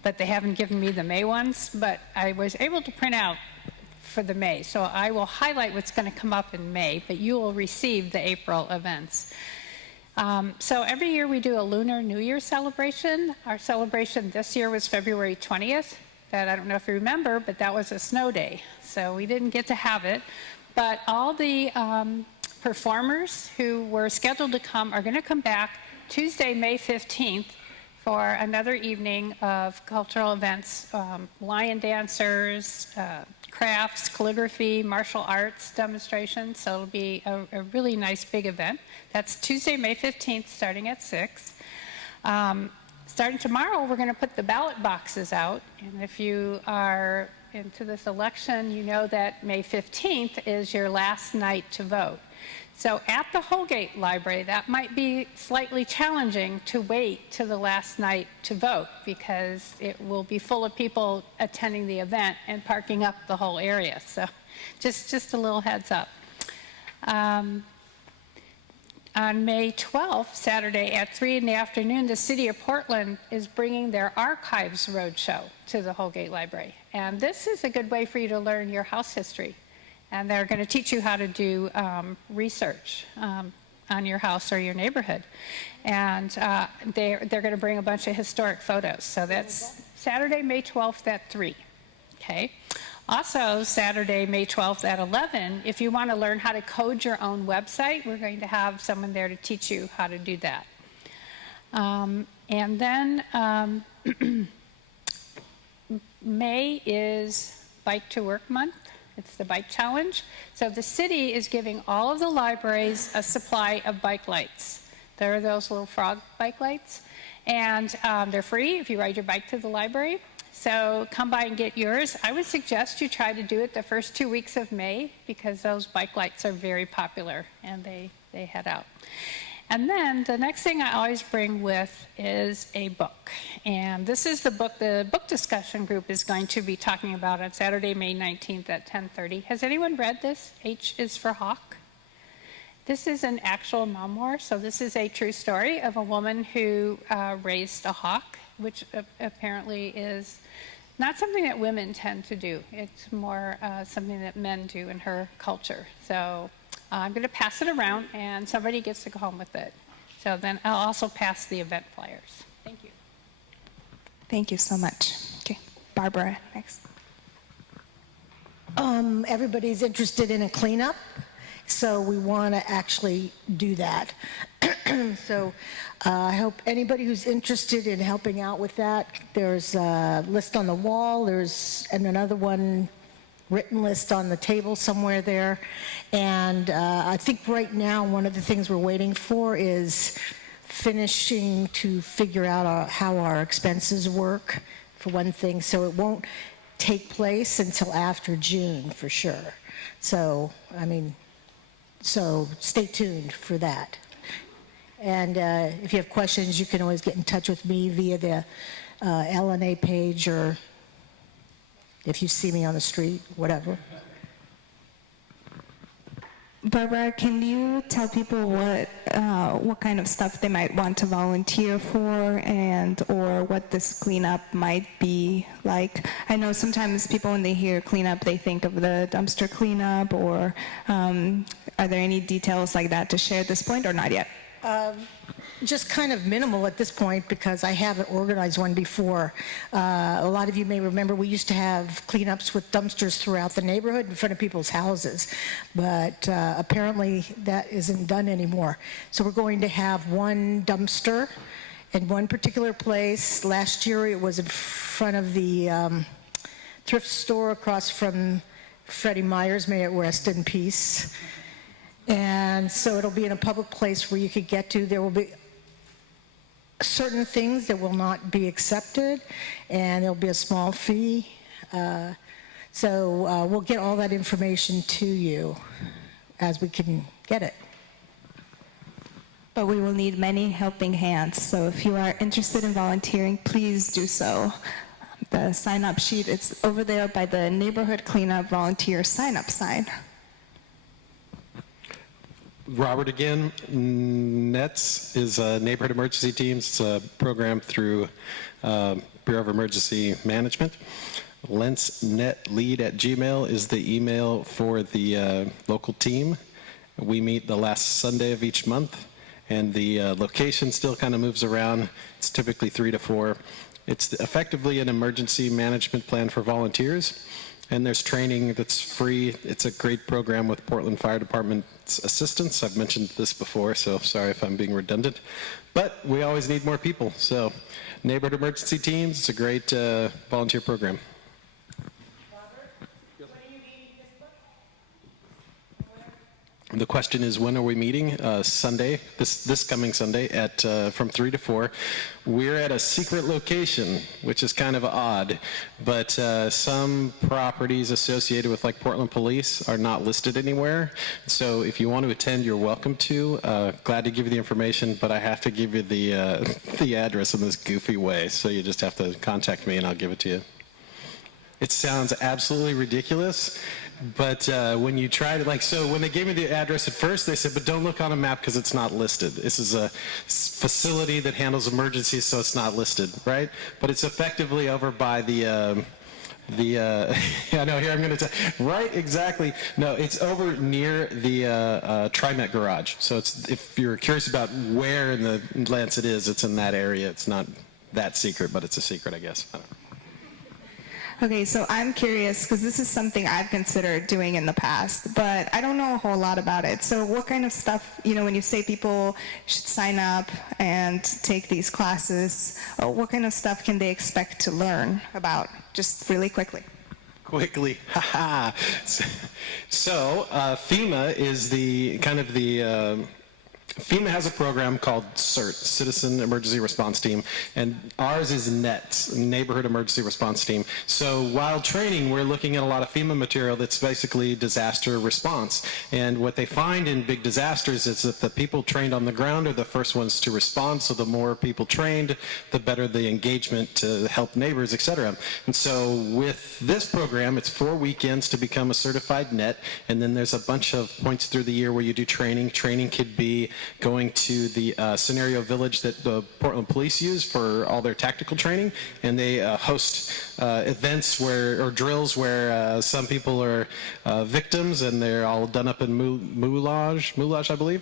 but they haven't given me the May ones, but I was able to print out for the May. So I will highlight what's going to come up in May, but you will receive the April events. So every year we do a Lunar New Year celebration. Our celebration this year was February 20th. That I don't know if you remember, but that was a snow day. So we didn't get to have it. But all the performers who were scheduled to come are going to come back Tuesday, May 15th for another evening of cultural events, lion dancers, crafts, calligraphy, martial arts demonstrations. So it'll be a really nice big event. That's Tuesday, May 15th, starting at 6. Starting tomorrow, we're going to put the ballot boxes out. And if you are into this election, you know that May 15th is your last night to vote. So at the Holgate Library, that might be slightly challenging to wait till the last night to vote because it will be full of people attending the event and parking up the whole area. So just a little heads up. On May 12th, Saturday at 3 in the afternoon, the City of Portland is bringing their Archives Roadshow to the Holgate Library. And this is a good way for you to learn your house history. And they're going to teach you how to do research on your house or your neighborhood. And they're going to bring a bunch of historic photos. So that's Saturday, May 12th at 3. Okay. Also, Saturday, May 12th at 11, if you want to learn how to code your own website, we're going to have someone there to teach you how to do that. And then May is Bike to Work Month. It's the bike challenge. So the city is giving all of the libraries a supply of bike lights. There are those little frog bike lights. And they're free if you ride your bike to the library. So come by and get yours. I would suggest you try to do it the first 2 weeks of May because those bike lights are very popular and they head out. And then the next thing I always bring with is a book. And this is the book discussion group is going to be talking about on Saturday, May 19th at 10:30. Has anyone read this? H is for Hawk. This is an actual memoir. So this is a true story of a woman who raised a hawk, which apparently is not something that women tend to do. It's more something that men do in her culture. So I'm going to pass it around, and somebody gets to go home with it. So then I'll also pass the event flyers. Thank you. Thank you so much. Okay, Barbara, next. Everybody's interested in a cleanup, so we want to actually do that. So I hope anybody who's interested in helping out with that, there's a list on the wall, and another one written list on the table somewhere there. And I think right now one of the things we're waiting for is finishing to figure out how our expenses work, for one thing. So it won't take place until after June for sure. So, so stay tuned for that. And if you have questions, you can always get in touch with me via the LNA page, or if you see me on the street, whatever. Barbara, can you tell people what kind of stuff they might want to volunteer for, or what this cleanup might be like? I know sometimes people, when they hear cleanup, they think of the dumpster cleanup, or are there any details like that to share at this point, or not yet? Just kind of minimal at this point because I haven't organized one before. A lot of you may remember we used to have cleanups with dumpsters throughout the neighborhood in front of people's houses, but apparently that isn't done anymore. So we're going to have one dumpster in one particular place. Last year it was in front of the thrift store across from Freddie Myers, may it rest in peace. And so it'll be in a public place where you could get to. There will be certain things that will not be accepted, and there'll be a small fee. So we'll get all that information to you as we can get it. But we will need many helping hands. So if you are interested in volunteering, please do so. the sign-up sheet. It's over there by the neighborhood cleanup volunteer sign-up sign. Robert again. NETS is Neighborhood Emergency Teams. It's a program through Bureau of Emergency Management. LentsNetLead@gmail is the email for the local team. We meet the last Sunday of each month, and the location still kind of moves around. It's typically 3 to 4. It's effectively an emergency management plan for volunteers, and there's training that's free. It's a great program with Portland Fire Department's assistance. I've mentioned this before, so sorry if I'm being redundant, but we always need more people. So Neighborhood Emergency Teams, it's a great volunteer program. The question is, when are we meeting? Sunday, this coming Sunday at from 3 to 4. We're at a secret location, which is kind of odd, but some properties associated with like Portland Police are not listed anywhere. So if you want to attend, you're welcome to. Glad to give you the information, but I have to give you the address in this goofy way. So you just have to contact me and I'll give it to you. It sounds absolutely ridiculous. But when you try to, so when they gave me the address at first, they said, but don't look on a map because it's not listed. This is a facility that handles emergencies, so it's not listed, right? But it's effectively over by I know, here I'm going to tell, right, exactly. No, it's over near the TriMet garage. So it's, if you're curious about where in the Lents it is, it's in that area. It's not that secret, but it's a secret, I guess. I don't know. Okay, so I'm curious, because this is something I've considered doing in the past, but I don't know a whole lot about it. So what kind of stuff, when you say people should sign up and take these classes, what kind of stuff can they expect to learn about, just really quickly? Quickly, haha. So FEMA is FEMA has a program called CERT, Citizen Emergency Response Team, and ours is NETS, Neighborhood Emergency Response Team. So while training, we're looking at a lot of FEMA material that's basically disaster response. And what they find in big disasters is that the people trained on the ground are the first ones to respond, so the more people trained, the better the engagement to help neighbors, etc. And so with this program, it's 4 weekends to become a certified NET, and then there's a bunch of points through the year where you do training. Training could be going to the scenario village that the Portland Police use for all their tactical training, and they host events or drills where some people are victims and they're all done up in moulage, I believe.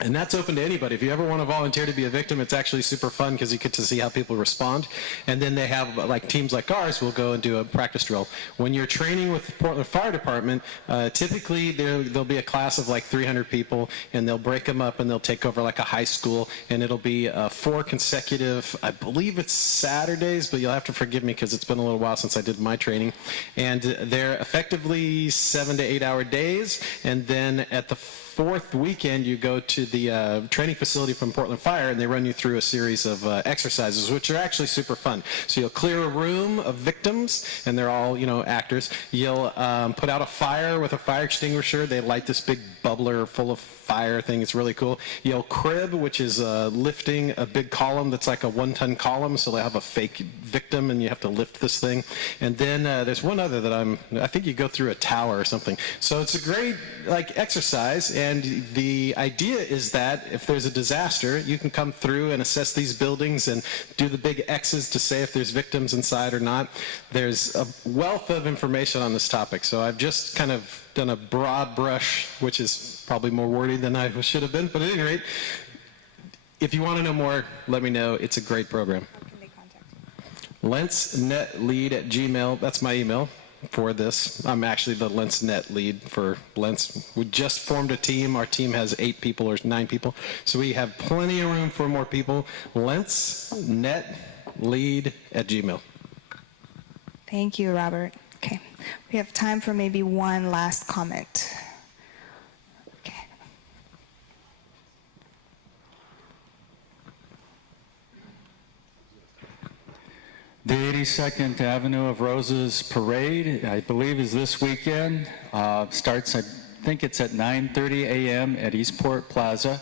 And that's open to anybody. If you ever want to volunteer to be a victim, it's actually super fun because you get to see how people respond. And then they have, teams like ours will go and do a practice drill. When you're training with the Portland Fire Department, typically there'll be a class of 300 people, and they'll break them up and they'll take over a high school, and it'll be 4 consecutive, I believe it's Saturdays, but you'll have to forgive me because it's been a little while since I did my training. And they're effectively 7 to 8 hour days, and then at the 4th weekend, you go to the training facility from Portland Fire, and they run you through a series of exercises, which are actually super fun. So you'll clear a room of victims, and they're all, actors. You'll put out a fire with a fire extinguisher. They light this big bubbler full of fire thing. It's really cool. You'll crib, which is lifting a big column that's like a 1-ton column, so they have a fake victim, and you have to lift this thing. And then there's one other that I think you go through a tower or something. So it's a great exercise. And the idea is that if there's a disaster, you can come through and assess these buildings and do the big X's to say if there's victims inside or not. There's a wealth of information on this topic. So I've just kind of done a broad brush, which is probably more wordy than I should have been. But at any rate, if you want to know more, let me know. It's a great program. How can they contact you? LentsNetLead@gmail. That's my email for this. I'm actually the LentsNet lead for Lents. We just formed a team. Our team has 8 people or 9 people. So we have plenty of room for more people. LentsNetLead@gmail. Thank you, Robert. Okay. We have time for maybe one last comment. Okay. The 82nd Avenue of Roses Parade, I believe, is this weekend. Starts, I think it's at 9:30 a.m. at Eastport Plaza.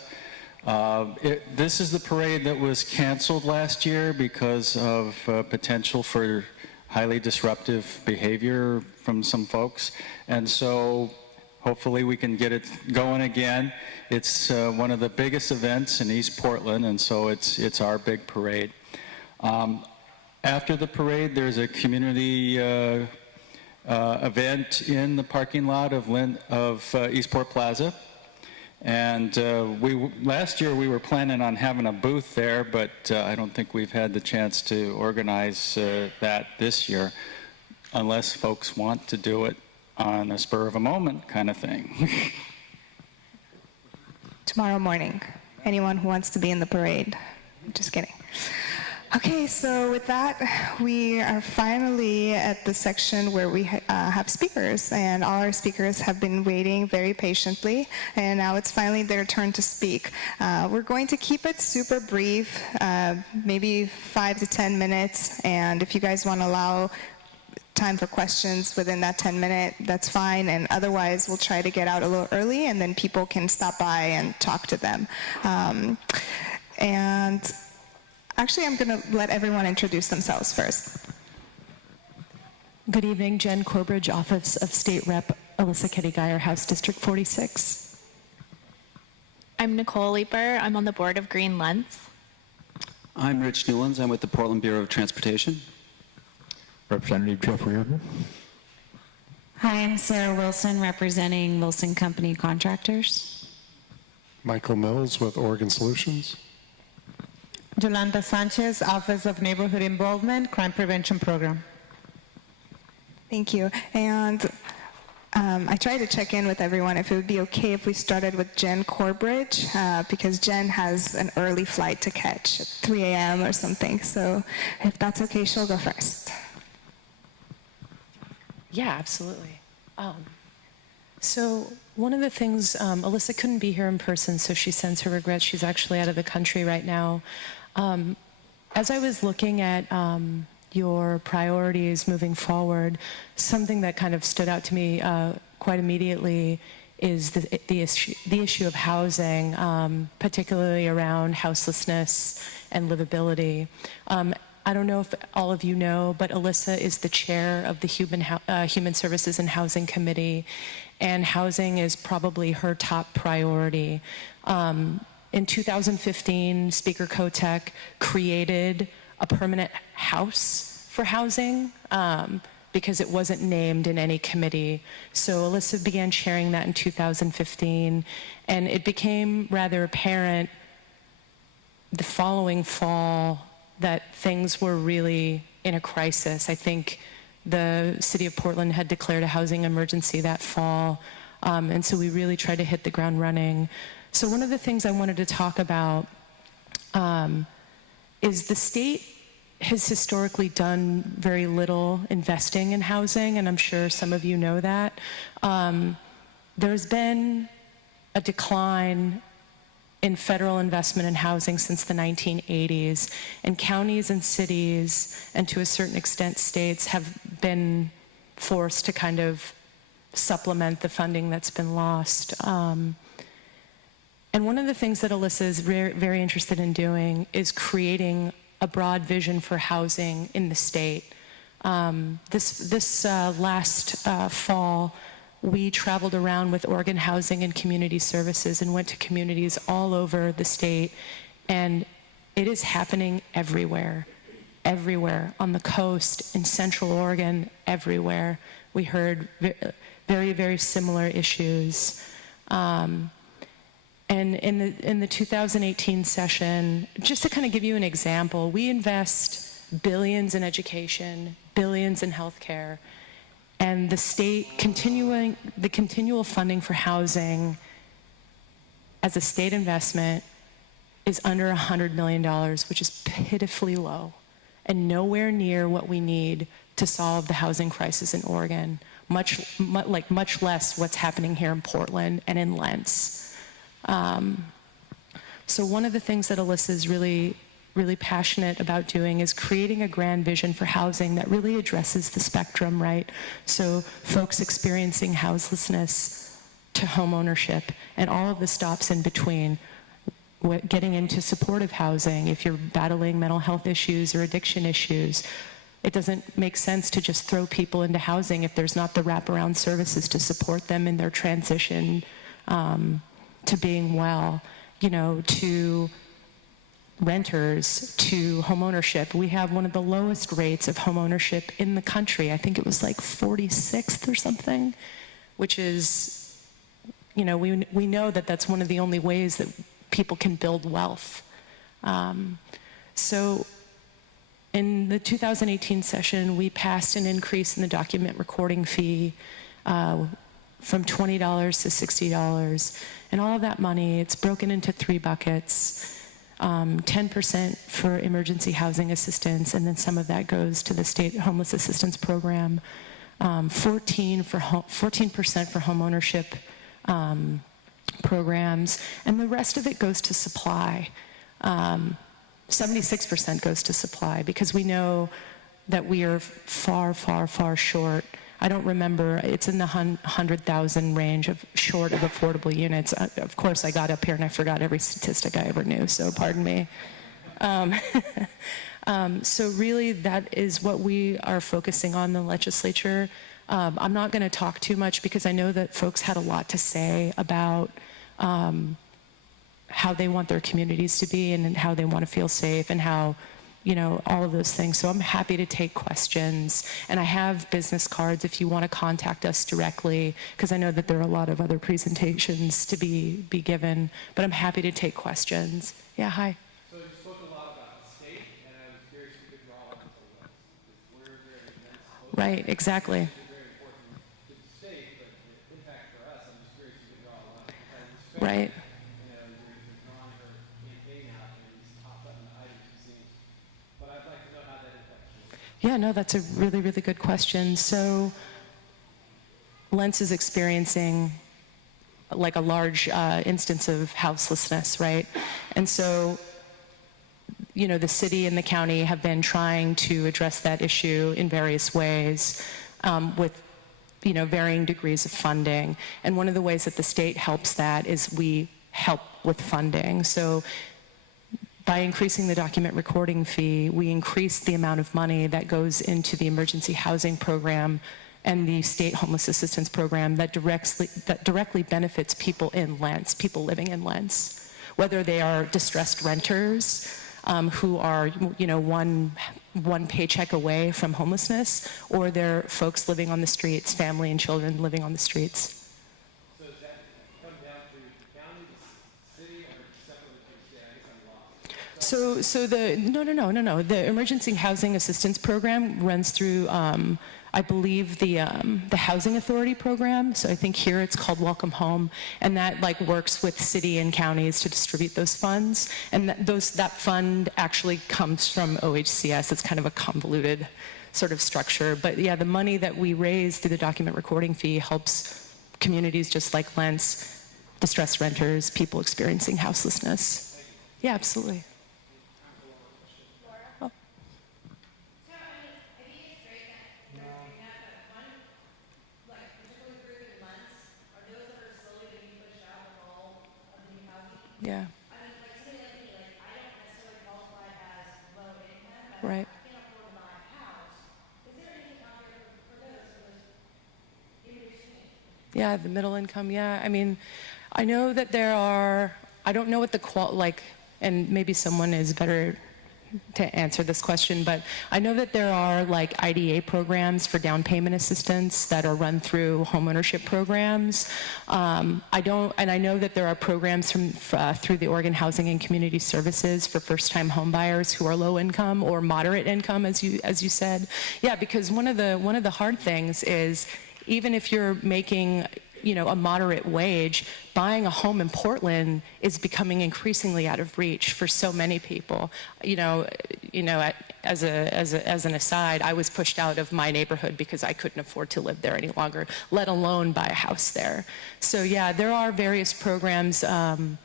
This is the parade that was canceled last year because of potential for highly disruptive behavior from some folks. And so hopefully we can get it going again. It's one of the biggest events in East Portland, and so it's our big parade. After the parade, there's a community event in the parking lot of Eastport Plaza. And last year we were planning on having a booth there, but I don't think we've had the chance to organize that this year, unless folks want to do it on a spur of a moment kind of thing. Tomorrow morning, anyone who wants to be in the parade. Just kidding. Okay, so with that, we are finally at the section where we have speakers, and all our speakers have been waiting very patiently, and now it's finally their turn to speak. We're going to keep it super brief, maybe 5 to 10 minutes, and if you guys want to allow time for questions within that 10-minute, that's fine, and otherwise we'll try to get out a little early, and then people can stop by and talk to them. And actually, I'm going to let everyone introduce themselves first. Good evening, Jen Corbridge, Office of State Rep Alyssa Ketty-Geyer, House District 46. I'm Nicole Leeper. I'm on the board of Green Lents. I'm Rich Newlands. I'm with the Portland Bureau of Transportation. Representative Jeffrey Erdman. Hi, I'm Sarah Wilson, representing Wilson Company Contractors. Michael Mills with Oregon Solutions. Yolanda Sanchez, Office of Neighborhood Involvement, Crime Prevention Program. Thank you. And I tried to check in with everyone if it would be okay if we started with Jen Corbridge, because Jen has an early flight to catch at 3 a.m. or something. So if that's okay, she'll go first. Yeah, absolutely. So one of the things, Alyssa couldn't be here in person, so she sends her regrets. She's actually out of the country right now. As I was looking at your priorities moving forward, something that kind of stood out to me quite immediately is the issue of housing, particularly around houselessness and livability. I don't know if all of you know, but Alyssa is the chair of the Human Services and Housing Committee, and housing is probably her top priority. In 2015, Speaker Kotek created a permanent house for housing because it wasn't named in any committee. So Alyssa began chairing that in 2015, and it became rather apparent the following fall that things were really in a crisis. I think the city of Portland had declared a housing emergency that fall, and so we really tried to hit the ground running. So one of the things I wanted to talk about is the state has historically done very little investing in housing, and I'm sure some of you know that. There's been a decline in federal investment in housing since the 1980s, and counties and cities, and to a certain extent states, have been forced to kind of supplement the funding that's been lost. And one of the things that Alyssa is very interested in doing is creating a broad vision for housing in the state. This last fall, we traveled around with Oregon Housing and Community Services and went to communities all over the state, and it is happening everywhere, on the coast, in Central Oregon, everywhere. We heard very, very similar issues. And in the 2018 session, just to kind of give you an example, we invest billions in education, billions in healthcare, and the state the continual funding for housing as a state investment is under $100 million, which is pitifully low and nowhere near what we need to solve the housing crisis in Oregon, much less what's happening here in Portland and in Lents. So one of the things that Alyssa is really passionate about doing is creating a grand vision for housing that really addresses the spectrum, right? So folks experiencing houselessness to home ownership and all of the stops in between, getting into supportive housing if you're battling mental health issues or addiction issues, It doesn't make sense to just throw people into housing if there's not the wraparound services to support them in their transition to being well, to renters, to homeownership. We have one of the lowest rates of homeownership in the country. I think it was like 46th or something, which is, we know that that's one of the only ways that people can build wealth. So in the 2018 session, we passed an increase in the document recording fee from $20 to $60. And all of that money, it's broken into 3 buckets. 10% for emergency housing assistance, and then some of that goes to the state homeless assistance program. 14% for home ownership programs, and the rest of it goes to supply. 76% goes to supply, because we know that we are far, far, far short. I don't remember, it's in the 100,000 range of short of affordable units. Of course, I got up here and I forgot every statistic I ever knew, so pardon me. So really, that is what we are focusing on in the legislature. I'm not going to talk too much because I know that folks had a lot to say about how they want their communities to be and how they want to feel safe and how, all of those things. So I'm happy to take questions. And I have business cards if you want to contact us directly, because I know that there are a lot of other presentations to be given, but I'm happy to take questions. Yeah, hi. So you spoke a lot about the state, and I was curious if you could draw on some of those. We're very immense. Right, exactly. Very important to the state, but the impact for us, I'm just curious if you could draw a line. Because Right. you're drawing her campaign out and these top button items, it seems. But I'd like to know how that impacts you. Yeah, no, that's a really, really good question. So Lents is experiencing like a large instance of houselessness, right? And so, the city and the county have been trying to address that issue in various ways with, varying degrees of funding. And one of the ways that the state helps that is we help with funding. So by increasing the document recording fee, we increase the amount of money that goes into the emergency housing program and the state homeless assistance program that directly benefits people in Lents, people living in Lents, whether they are distressed renters who are, one paycheck away from homelessness, or they're folks living on the streets, family and children living on the streets. So does that come down through the county, the city, or separately through the state? I guess I'm lost. No. The emergency housing assistance program runs through, I believe, the housing authority program. So I think here it's called Welcome Home, and that works with city and counties to distribute those funds. And that fund actually comes from OHCS. It's kind of a convoluted sort of structure, but yeah, the money that we raise through the document recording fee helps communities just like Lents, distressed renters, people experiencing houselessness. Yeah, absolutely. Yeah. Right. Yeah, the middle income, yeah. I mean, I know that there are, I don't know what the and maybe someone is better to answer this question, but I know that there are IDA programs for down payment assistance that are run through homeownership programs. And I know that there are programs through the Oregon Housing and Community Services for first-time homebuyers who are low income or moderate income, as you said. Yeah, because one of the hard things is, even if you're making a moderate wage, buying a home in Portland is becoming increasingly out of reach for so many people. As an aside, I was pushed out of my neighborhood because I couldn't afford to live there any longer, let alone buy a house there. So yeah, there are various programs, and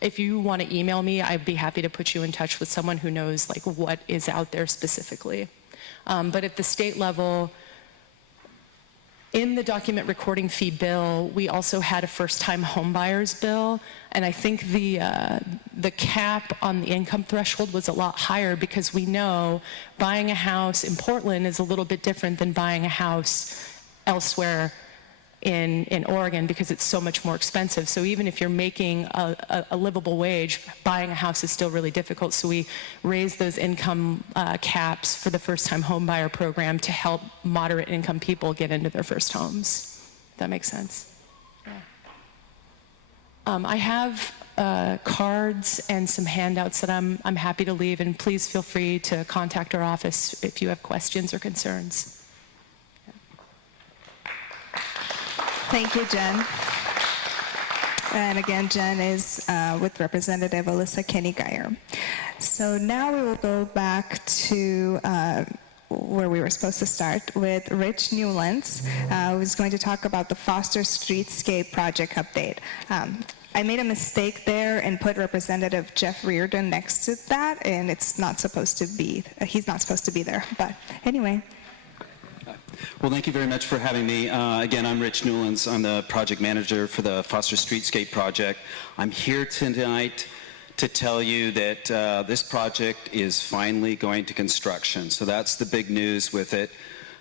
if you want to email me, I'd be happy to put you in touch with someone who knows what is out there specifically. But at the state level, In the document recording fee bill, we also had a first-time homebuyers bill, and I think the cap on the income threshold was a lot higher because we know buying a house in Portland is a little bit different than buying a house elsewhere in Oregon because it's so much more expensive. So even if you're making a livable wage, buying a house is still really difficult. So we raised those income caps for the first-time home buyer program to help moderate income people get into their first homes. That makes sense? Yeah. I have cards and some handouts that I'm happy to leave, and please feel free to contact our office if you have questions or concerns. Thank you, Jen. And again, Jen is with Representative Alyssa Kinney-Geyer. So now we will go back to where we were supposed to start with Rich Newlands, who's going to talk about the Foster Streetscape project update. I made a mistake there and put Representative Jeff Reardon next to that, and it's not supposed to be, he's not supposed to be there. But anyway. Well, thank you very much for having me. Again, I'm Rich Newlands. I'm the project manager for the Foster Streetscape project. I'm here tonight to tell you that this project is finally going to construction. So that's the big news with it.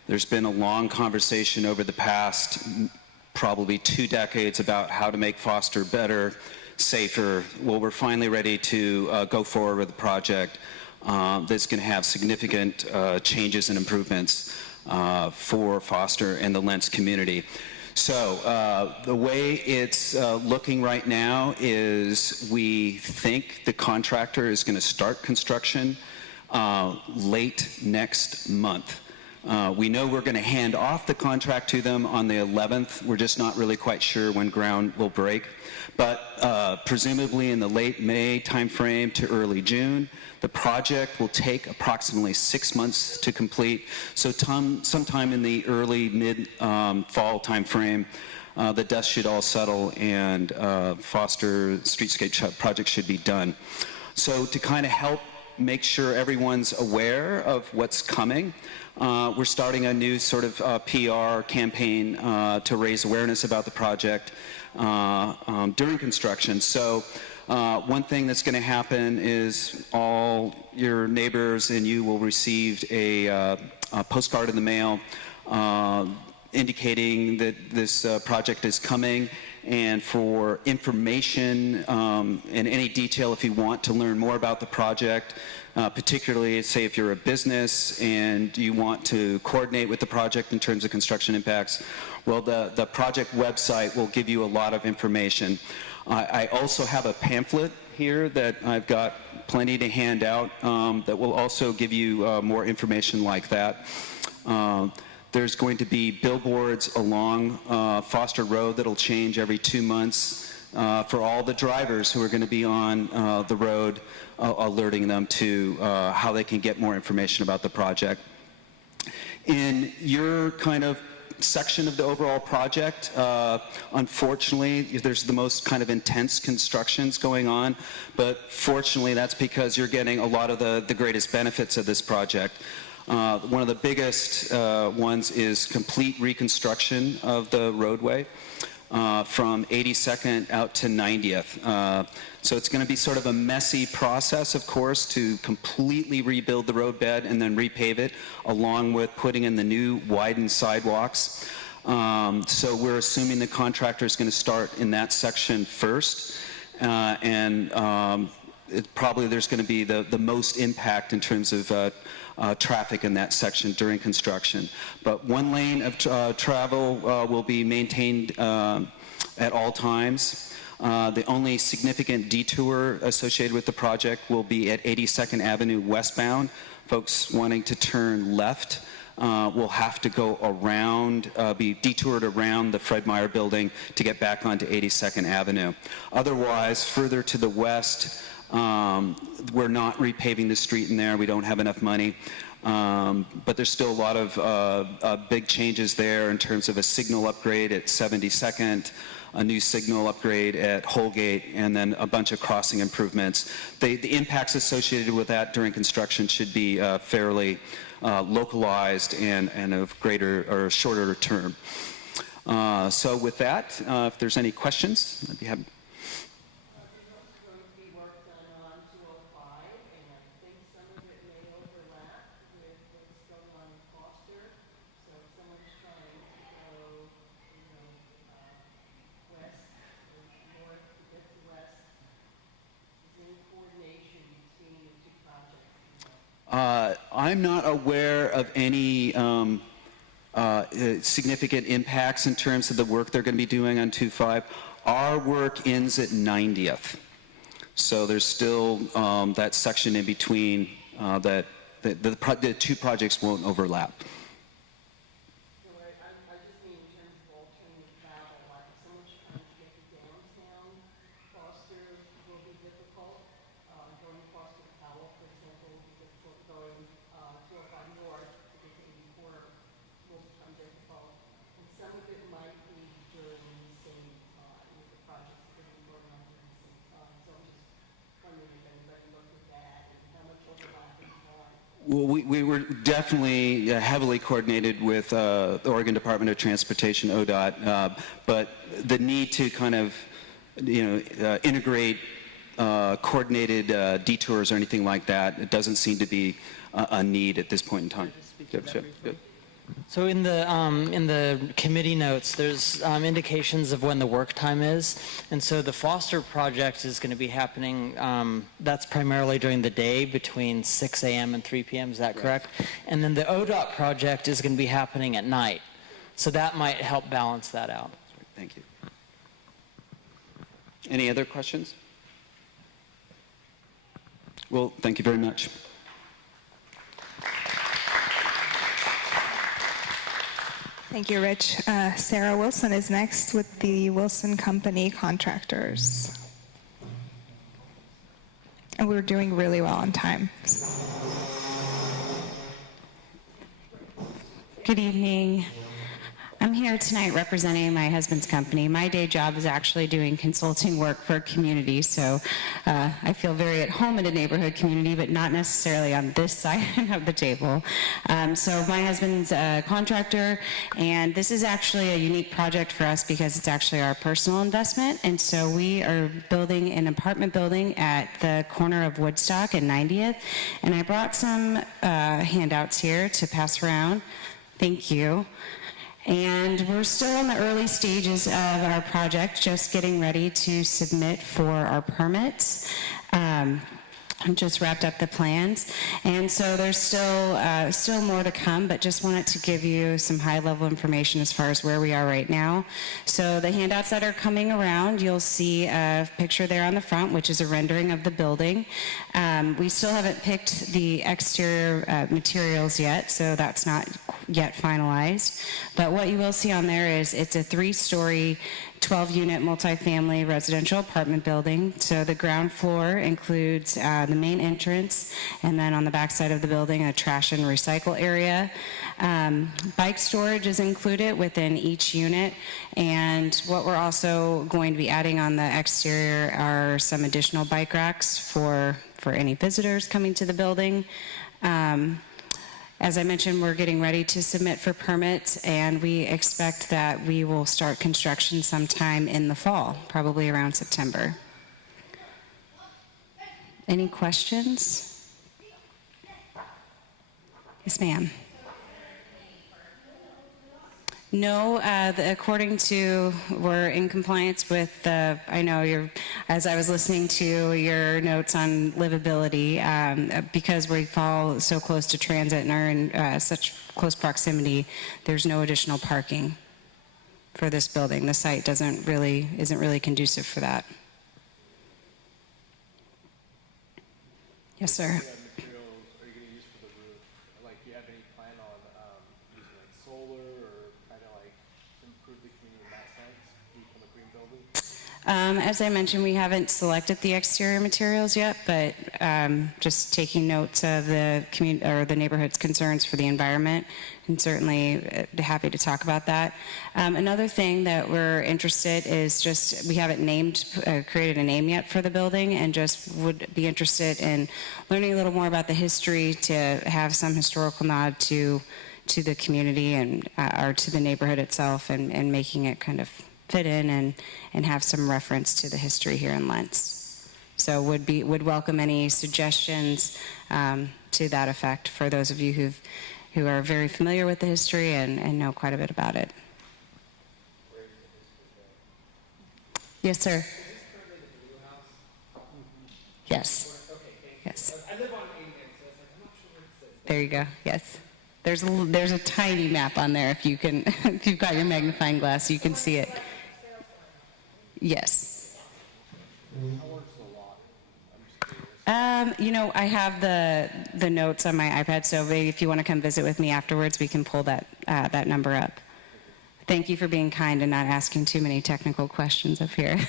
There's been a long conversation over the past probably 2 decades about how to make Foster better, safer. Well, we're finally ready to go forward with the project that's going to have significant changes and improvements for Foster and the Lents community. So the way it's looking right now is we think the contractor is going to start construction late next month. We know we're going to hand off the contract to them on the 11th. We're just not really quite sure when ground will break. But presumably in the late May timeframe to early June, the project will take approximately 6 months to complete. So sometime in the early mid-fall timeframe, the dust should all settle and Foster Streetscape project should be done. So to kind of help make sure everyone's aware of what's coming, we're starting a new sort of PR campaign to raise awareness about the project during construction. So one thing that's going to happen is all your neighbors and you will receive a postcard in the mail indicating that this project is coming. And for information and any detail if you want to learn more about the project, particularly say if you're a business and you want to coordinate with the project in terms of construction impacts, well, the project website will give you a lot of information. I also have a pamphlet here that I've got plenty to hand out that will also give you more information like that. There's going to be billboards along Foster Road that'll change every 2 months for all the drivers who are going to be on the road, alerting them to how they can get more information about the project. In your kind of section of the overall project, unfortunately, there's the most kind of intense constructions going on, but fortunately that's because you're getting a lot of the greatest benefits of this project. One of the biggest ones is complete reconstruction of the roadway from 82nd out to 90th. So it's going to be sort of a messy process, of course, to completely rebuild the roadbed and then repave it, along with putting in the new widened sidewalks. So we're assuming the contractor is going to start in that section first, and probably there's going to be the most impact in terms of traffic in that section during construction. But one lane of travel will be maintained at all times. The only significant detour associated with the project will be at 82nd Avenue westbound. Folks wanting to turn left will have to go around, be detoured around the Fred Meyer building to get back onto 82nd Avenue. Otherwise, further to the west, we're not repaving the street in there. We don't have enough money. But there's still a lot of big changes there in terms of a signal upgrade at 72nd, a new signal upgrade at Holgate, and then a bunch of crossing improvements. The impacts associated with that during construction should be fairly localized and of greater or shorter term. So with that, if there's any questions, I'd be happy. I'm not aware of any significant impacts in terms of the work they're going to be doing on 2.5. Our work ends at 90th. So there's still that section in between that the two projects won't overlap. Well, we were definitely heavily coordinated with the Oregon Department of Transportation, ODOT, but the need to kind of, integrate coordinated detours or anything like that, it doesn't seem to be a need at this point in time. Good. So in the committee notes, there's indications of when the work time is, and so the Foster project is going to be happening. That's primarily during the day between 6 a.m. and 3 p.m. Is that correct? And then the ODOT project is going to be happening at night, so that might help balance that out. Thank you. Any other questions? Well, thank you very much. Thank you, Rich. Sarah Wilson is next with the Wilson Company Contractors. And we're doing really well on time. Good evening. I'm here tonight representing my husband's company. My day job is actually doing consulting work for a community, so I feel very at home in a neighborhood community, but not necessarily on this side of the table. So my husband's a contractor, and this is actually a unique project for us because it's actually our personal investment. And so we are building an apartment building at the corner of Woodstock and 90th, and I brought some handouts here to pass around. Thank you. And we're still in the early stages of our project, just getting ready to submit for our permits. I just wrapped up the plans, and so there's still more to come, but just wanted to give you some high-level information as far as where we are right now. So the handouts that are coming around, you'll see a picture there on the front, which is a rendering of the building. We still haven't picked the exterior materials yet, so that's not yet finalized. But what you will see on there is it's a 3-story 12-unit multifamily residential apartment building. So the ground floor includes the main entrance, and then on the back side of the building, a trash and recycle area. Bike storage is included within each unit, and what we're also going to be adding on the exterior are some additional bike racks for any visitors coming to the building. As I mentioned, we're getting ready to submit for permits, and we expect that we will start construction sometime in the fall, probably around September. Any questions? Yes, ma'am. No, according to, we're in compliance with the, I know as I was listening to your notes on livability, because we fall so close to transit and are in such close proximity, there's no additional parking for this building. The site isn't really conducive for that. Yes, sir. As I mentioned, we haven't selected the exterior materials yet, but just taking notes of the community or the neighborhood's concerns for the environment, and certainly happy to talk about that. Another thing that we're interested is just we haven't created a name yet for the building, and just would be interested in learning a little more about the history to have some historical nod to the community and or to the neighborhood itself, and making it kind of fit in and have some reference to the history here in Lents. So would welcome any suggestions to that effect for those of you who are very familiar with the history and know quite a bit about it. Yes, sir. Yes. Yes. There you go. Yes. There's a tiny map on there. If you can, if you've got your magnifying glass, you can see it. Yes. You know, I have the notes on my iPad, so maybe if you want to come visit with me afterwards, we can pull that that number up. Thank you for being kind and not asking too many technical questions up here.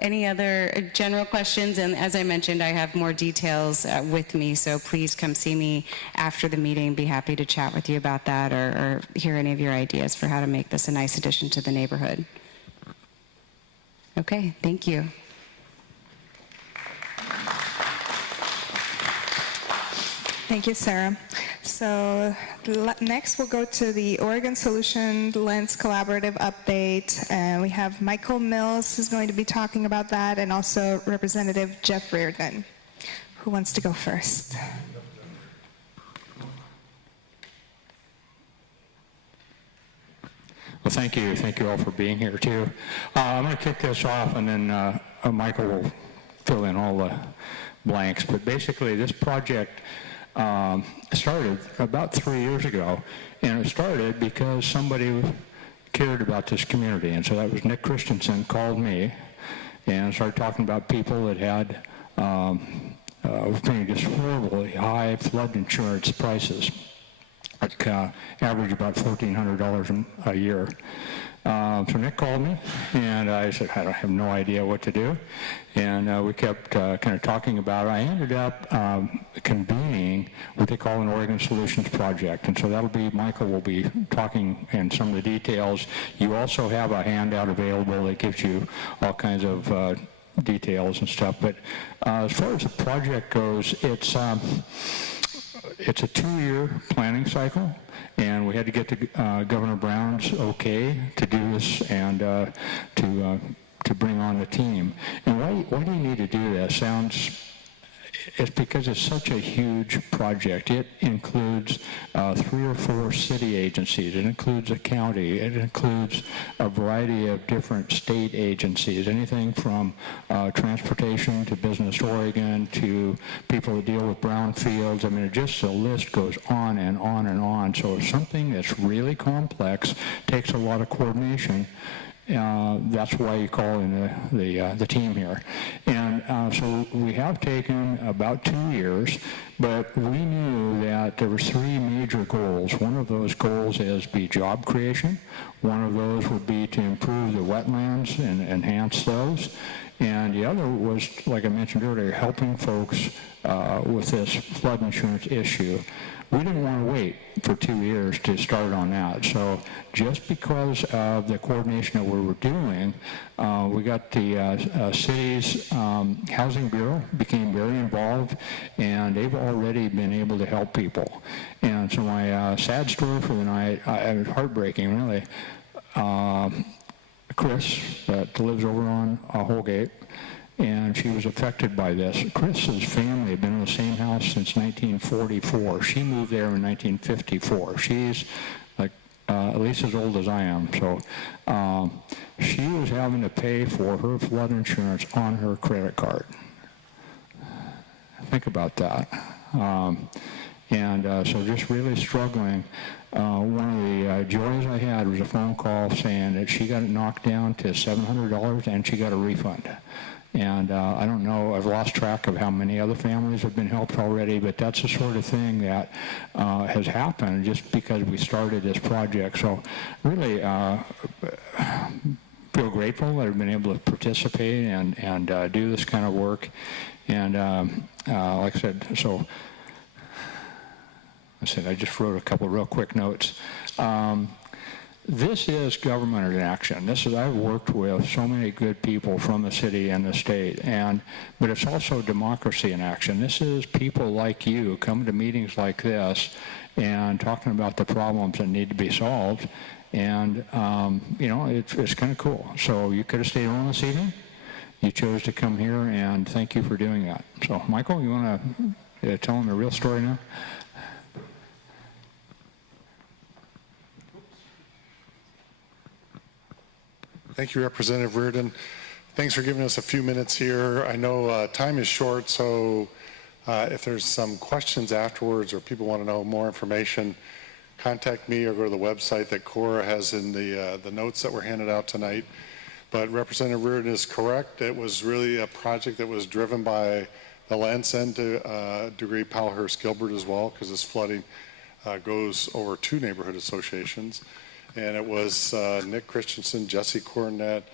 Any other general questions? And as I mentioned, I have more details with me, so please come see me after the meeting. Be happy to chat with you about that or hear any of your ideas for how to make this a nice addition to the neighborhood. Okay, thank you. Thank you, Sarah. So next we'll go to the Oregon Solution Lents Collaborative Update. And we have Michael Mills who's going to be talking about that, and also Representative Jeff Reardon. Who wants to go first? Well, thank you. Thank you all for being here, too. I'm going to kick this off, and then Michael will fill in all the blanks. But basically, this project started about 3 years ago, and it started because somebody cared about this community. And so that was Nick Christensen called me and started talking about people that had was paying just horribly high flood insurance prices. Like average about $1,400 a year. So Nick called me, and I said, I have no idea what to do. And we kept kind of talking about it. I ended up convening what they call an Oregon Solutions Project. And so that'll be, Michael will be talking in some of the details. You also have a handout available that gives you all kinds of details and stuff. But as far as the project goes, it's a 2-year planning cycle, and we had to get to Governor Brown's okay to do this and to bring on the team. And why do you need to do that? It's because it's such a huge project. It includes 3 or 4 city agencies. It includes a county. It includes a variety of different state agencies, anything from transportation to Business Oregon to people that deal with brownfields. I mean, just the list goes on and on and on. So it's something that's really complex, takes a lot of coordination. That's why you call in the team here. And so we have taken about 2 years, but we knew that there were 3 major goals. One of those goals is be job creation. One of those would be to improve the wetlands and enhance those. And the other was, like I mentioned earlier, helping folks with this flood insurance issue. We didn't want to wait for 2 years to start on that. So just because of the coordination that we were doing, we got the city's housing bureau became very involved, and they've already been able to help people. And so my sad story for the night, it was heartbreaking, really. Chris, that lives over on Holgate, and she was affected by this. Chris's family had been in the same house since 1944. She moved there in 1954. She's like at least as old as I am. So she was having to pay for her flood insurance on her credit card. Think about that. So just really struggling. One of the joys I had was a phone call saying that she got it knocked down to $700 and she got a refund. And I don't know, I've lost track of how many other families have been helped already, but that's the sort of thing that has happened just because we started this project. So really feel grateful that I've been able to participate and do this kind of work. And like I said, I just wrote a couple real quick notes. this is government in action. I've worked with so many good people from the city and the state, but it's also democracy in action. This is people like you coming to meetings like this and talking about the problems that need to be solved. And, it's kind of cool. So you could have stayed on this evening. You chose to come here, and thank you for doing that. So, Michael, you want to tell them the real story now? Thank you, Representative Reardon. Thanks for giving us a few minutes here. I know time is short, so if there's some questions afterwards or people want to know more information, contact me or go to the website that Cora has in the notes that were handed out tonight. But Representative Reardon is correct. It was really a project that was driven by the Lents and to a degree Powellhurst-Gilbert as well, because this flooding goes over 2 neighborhood associations. And it was Nick Christensen, Jesse Cornett,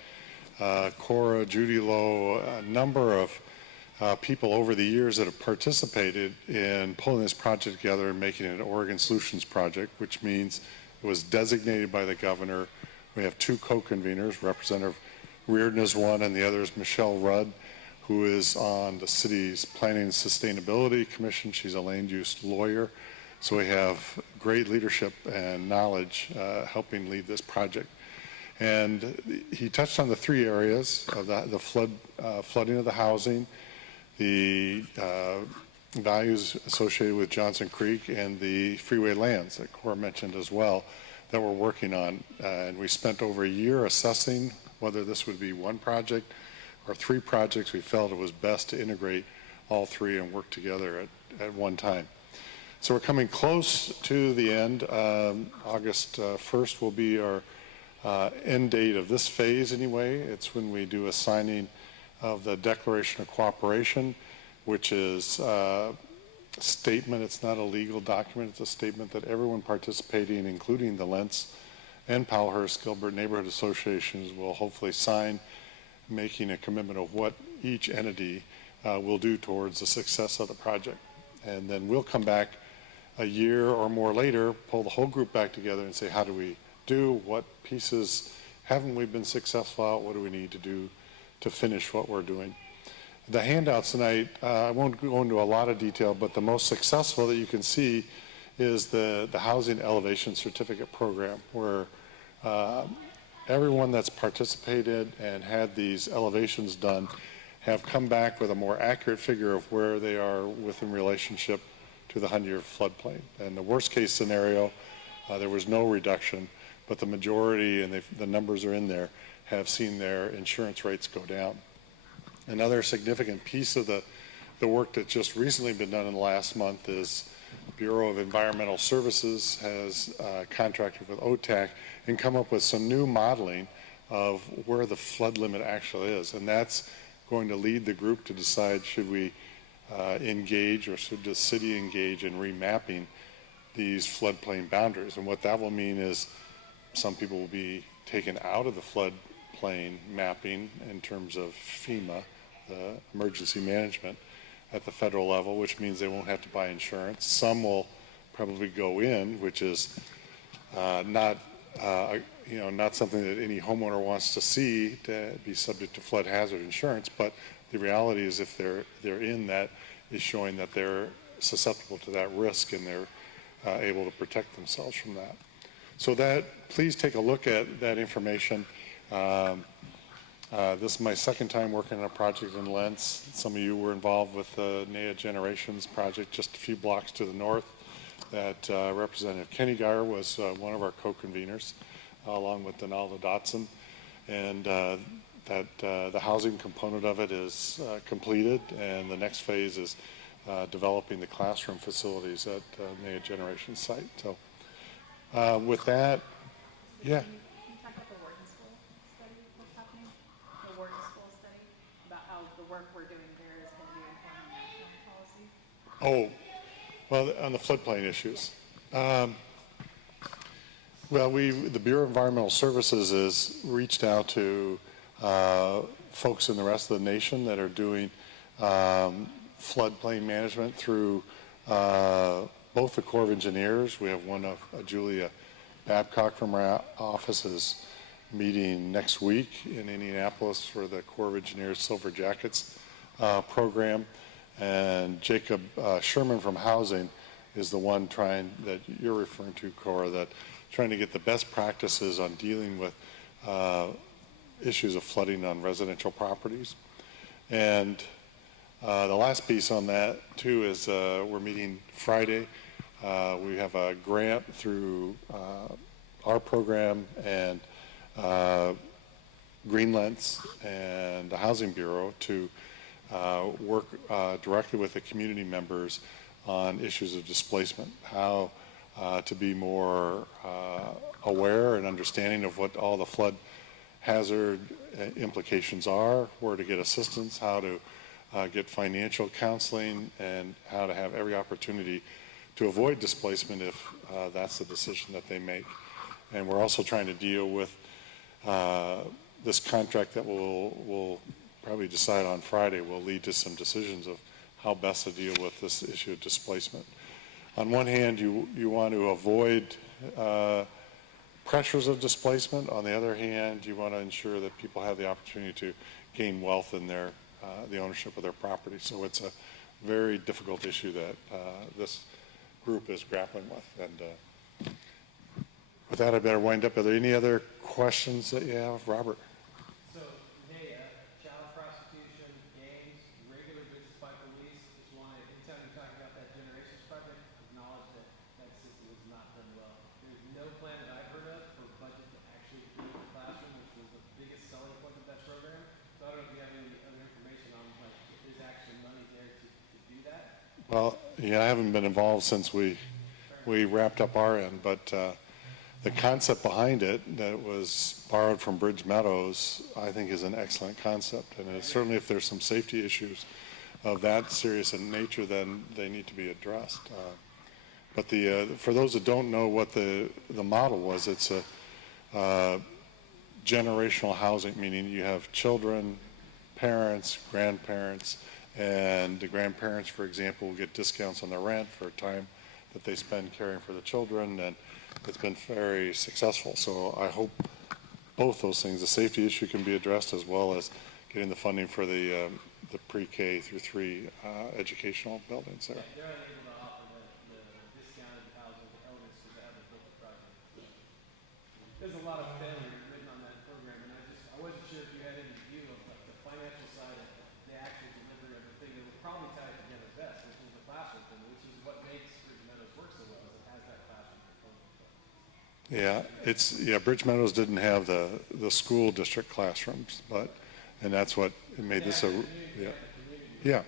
Cora, Judy Lowe, a number of people over the years that have participated in pulling this project together and making it an Oregon Solutions project, which means it was designated by the governor. We have 2 co-conveners. Representative Reardon is one, and the other is Michelle Rudd, who is on the city's Planning and Sustainability Commission. She's a land use lawyer. So we have great leadership and knowledge helping lead this project. And he touched on the 3 areas of the flooding of the housing, the values associated with Johnson Creek, and the freeway lands that Cora mentioned as well that we're working on. And we spent over a year assessing whether this would be 1 project or 3 projects. We felt it was best to integrate all 3 and work together at one time. So we're coming close to the end. August 1st will be our end date of this phase anyway. It's when we do a signing of the Declaration of Cooperation, which is a statement. It's not a legal document. It's a statement that everyone participating, including the Lents and Powellhurst-Gilbert neighborhood associations, will hopefully sign, making a commitment of what each entity will do towards the success of the project. And then we'll come back a year or more later, pull the whole group back together and say, how do we do? What pieces haven't we been successful at? What do we need to do to finish what we're doing? The handouts tonight, I won't go into a lot of detail, but the most successful that you can see is the Housing Elevation Certificate Program, where everyone that's participated and had these elevations done have come back with a more accurate figure of where they are within relationship to the 100-year floodplain. And the worst case scenario, there was no reduction, but the majority, and the numbers are in there, have seen their insurance rates go down. Another significant piece of the work that's just recently been done in the last month is Bureau of Environmental Services has contracted with OTAC and come up with some new modeling of where the flood limit actually is. And that's going to lead the group to decide, should we engage, or should the city engage in remapping these floodplain boundaries? And what that will mean is some people will be taken out of the floodplain mapping in terms of FEMA, the emergency management at the federal level, which means they won't have to buy insurance. Some will probably go in, which is not something that any homeowner wants to see, to be subject to flood hazard insurance. But the reality is, if they're in, that is showing that they're susceptible to that risk, and they're able to protect themselves from that. So please take a look at that information. This is my 2nd time working on a project in Lents. Some of you were involved with the NEA Generations project just a few blocks to the north that Representative Kenny Geyer was one of our co-conveners, along with Donalda Dotson. And the housing component of it is completed, and the next phase is developing the classroom facilities at NEA Generations site. So with that, yeah. Oh, well, on the floodplain issues. Well, the Bureau of Environmental Services has reached out to folks in the rest of the nation that are doing floodplain management through both the Corps of Engineers. We have one of Julia Babcock from our office is meeting next week in Indianapolis for the Corps of Engineers Silver Jackets program. And Jacob Sherman from Housing is the one that you're referring to, Cora, that trying to get the best practices on dealing with issues of flooding on residential properties. And the last piece on that too is we're meeting Friday. We have a grant through our program and Green Lents and the Housing Bureau to work directly with the community members on issues of displacement, how to be more aware and understanding of what all the flood hazard implications are, where to get assistance, how to get financial counseling, and how to have every opportunity to avoid displacement if that's the decision that they make. And we're also trying to deal with this contract that we'll probably decide on Friday will lead to some decisions of how best to deal with this issue of displacement. On one hand, you want to avoid pressures of displacement. On the other hand, you want to ensure that people have the opportunity to gain wealth in their the ownership of their property. So it's a very difficult issue that this group is grappling with. And with that, I better wind up. Are there any other questions that you have, Robert? So, hey, child prostitution, gangs, regular visits by police. Just want to, anytime you're talking about that Generations Project, acknowledge that that system was not done well. There's no plan that I've heard of for budget to actually be in the classroom, which was the biggest selling point of that program. So I don't know if you have any other information on, like, if there's actually money there to do that. Well, yeah, I haven't been involved since we wrapped up our end, but the concept behind it that was borrowed from Bridge Meadows, I think, is an excellent concept. And certainly if there's some safety issues of that serious in nature, then they need to be addressed. But for those that don't know what the model was, it's a generational housing, meaning you have children, parents, grandparents, and the grandparents, for example, will get discounts on their rent for time that they spend caring for the children, and it's been very successful. So I hope both those things, the safety issue can be addressed, as well as getting the funding for the pre-K through 3 educational buildings there. They're unable to offer the discounted housing to elders because they haven't built the project. There's a lot of failure written on that program, and I wasn't sure if you had any view of like, the financial side of the actual delivery of the thing that would probably tie it together best, which is the classroom thing, which is what makes Bridge Meadows work so well, is it has that classroom component. Yeah, Bridge Meadows didn't have the school district classrooms, and that's what made this a, yeah.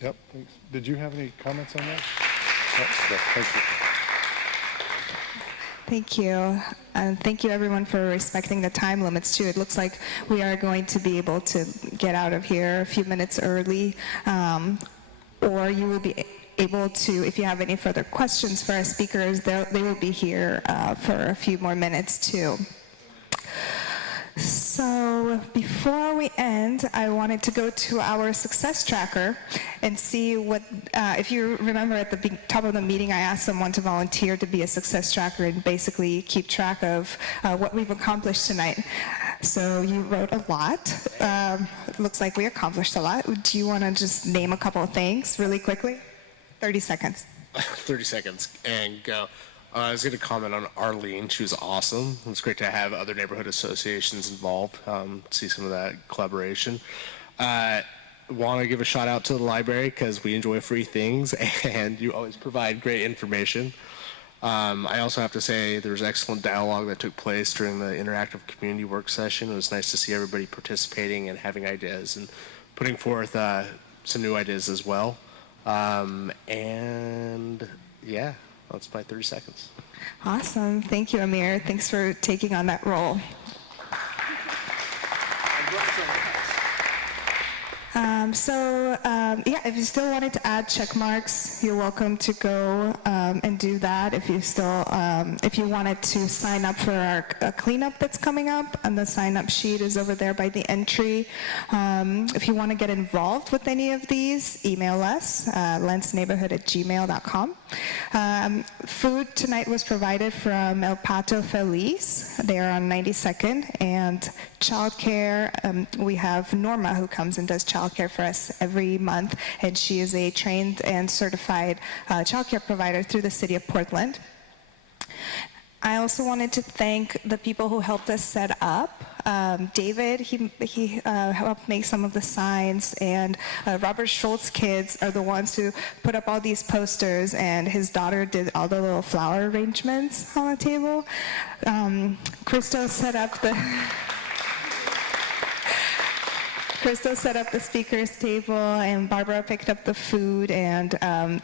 Yep. Thanks. Did you have any comments on that? Yeah, thank you. Thank you. And thank you everyone for respecting the time limits too. It looks like we are going to be able to get out of here a few minutes early, or you will be able to, if you have any further questions for our speakers, they will be here for a few more minutes too. So before we end, I wanted to go to our success tracker and see what, if you remember at the top of the meeting, I asked someone to volunteer to be a success tracker and basically keep track of what we've accomplished tonight. So you wrote a lot. It looks like we accomplished a lot. Do you want to just name a couple of things really quickly? 30 seconds. 30 seconds and go. I was going to comment on Arlene. She was awesome. It was great to have other neighborhood associations involved, see some of that collaboration. Want to give a shout out to the library because we enjoy free things and you always provide great information. I also have to say there was excellent dialogue that took place during the interactive community work session. It was nice to see everybody participating and having ideas and putting forth some new ideas as well. And yeah. That's my 30 seconds. Awesome. Thank you, Amir. Thanks for taking on that role. Yeah, if you still wanted to add check marks, you're welcome to go and do that. If you still, if you wanted to sign up for our cleanup that's coming up, and the sign-up sheet is over there by the entry. If you want to get involved with any of these, email us, lentsneighborhood@gmail.com. Food tonight was provided from El Pato Feliz. They are on 92nd. And childcare, we have Norma who comes and does childcare for us every month, and she is a trained and certified childcare provider through the city of Portland. I also wanted to thank the people who helped us set up. David, he helped make some of the signs, and Robert Schultz kids are the ones who put up all these posters, and his daughter did all the little flower arrangements on the table. Christo set up the speakers table, and Barbara picked up the food, and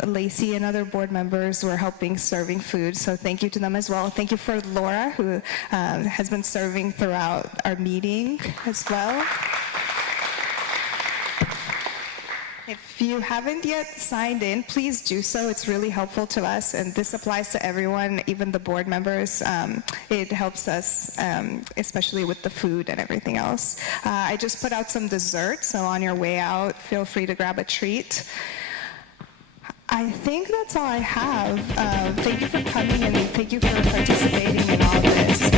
Lacey and other board members were helping serving food, so thank you to them as well. Thank you for Laura, who has been serving throughout our meeting as well. If you haven't yet signed in, please do so. It's really helpful to us, and this applies to everyone, even the board members. It helps us, especially with the food and everything else. I just put out some dessert, so on your way out, feel free to grab a treat. I think that's all I have. Thank you for coming, and thank you for participating in all this.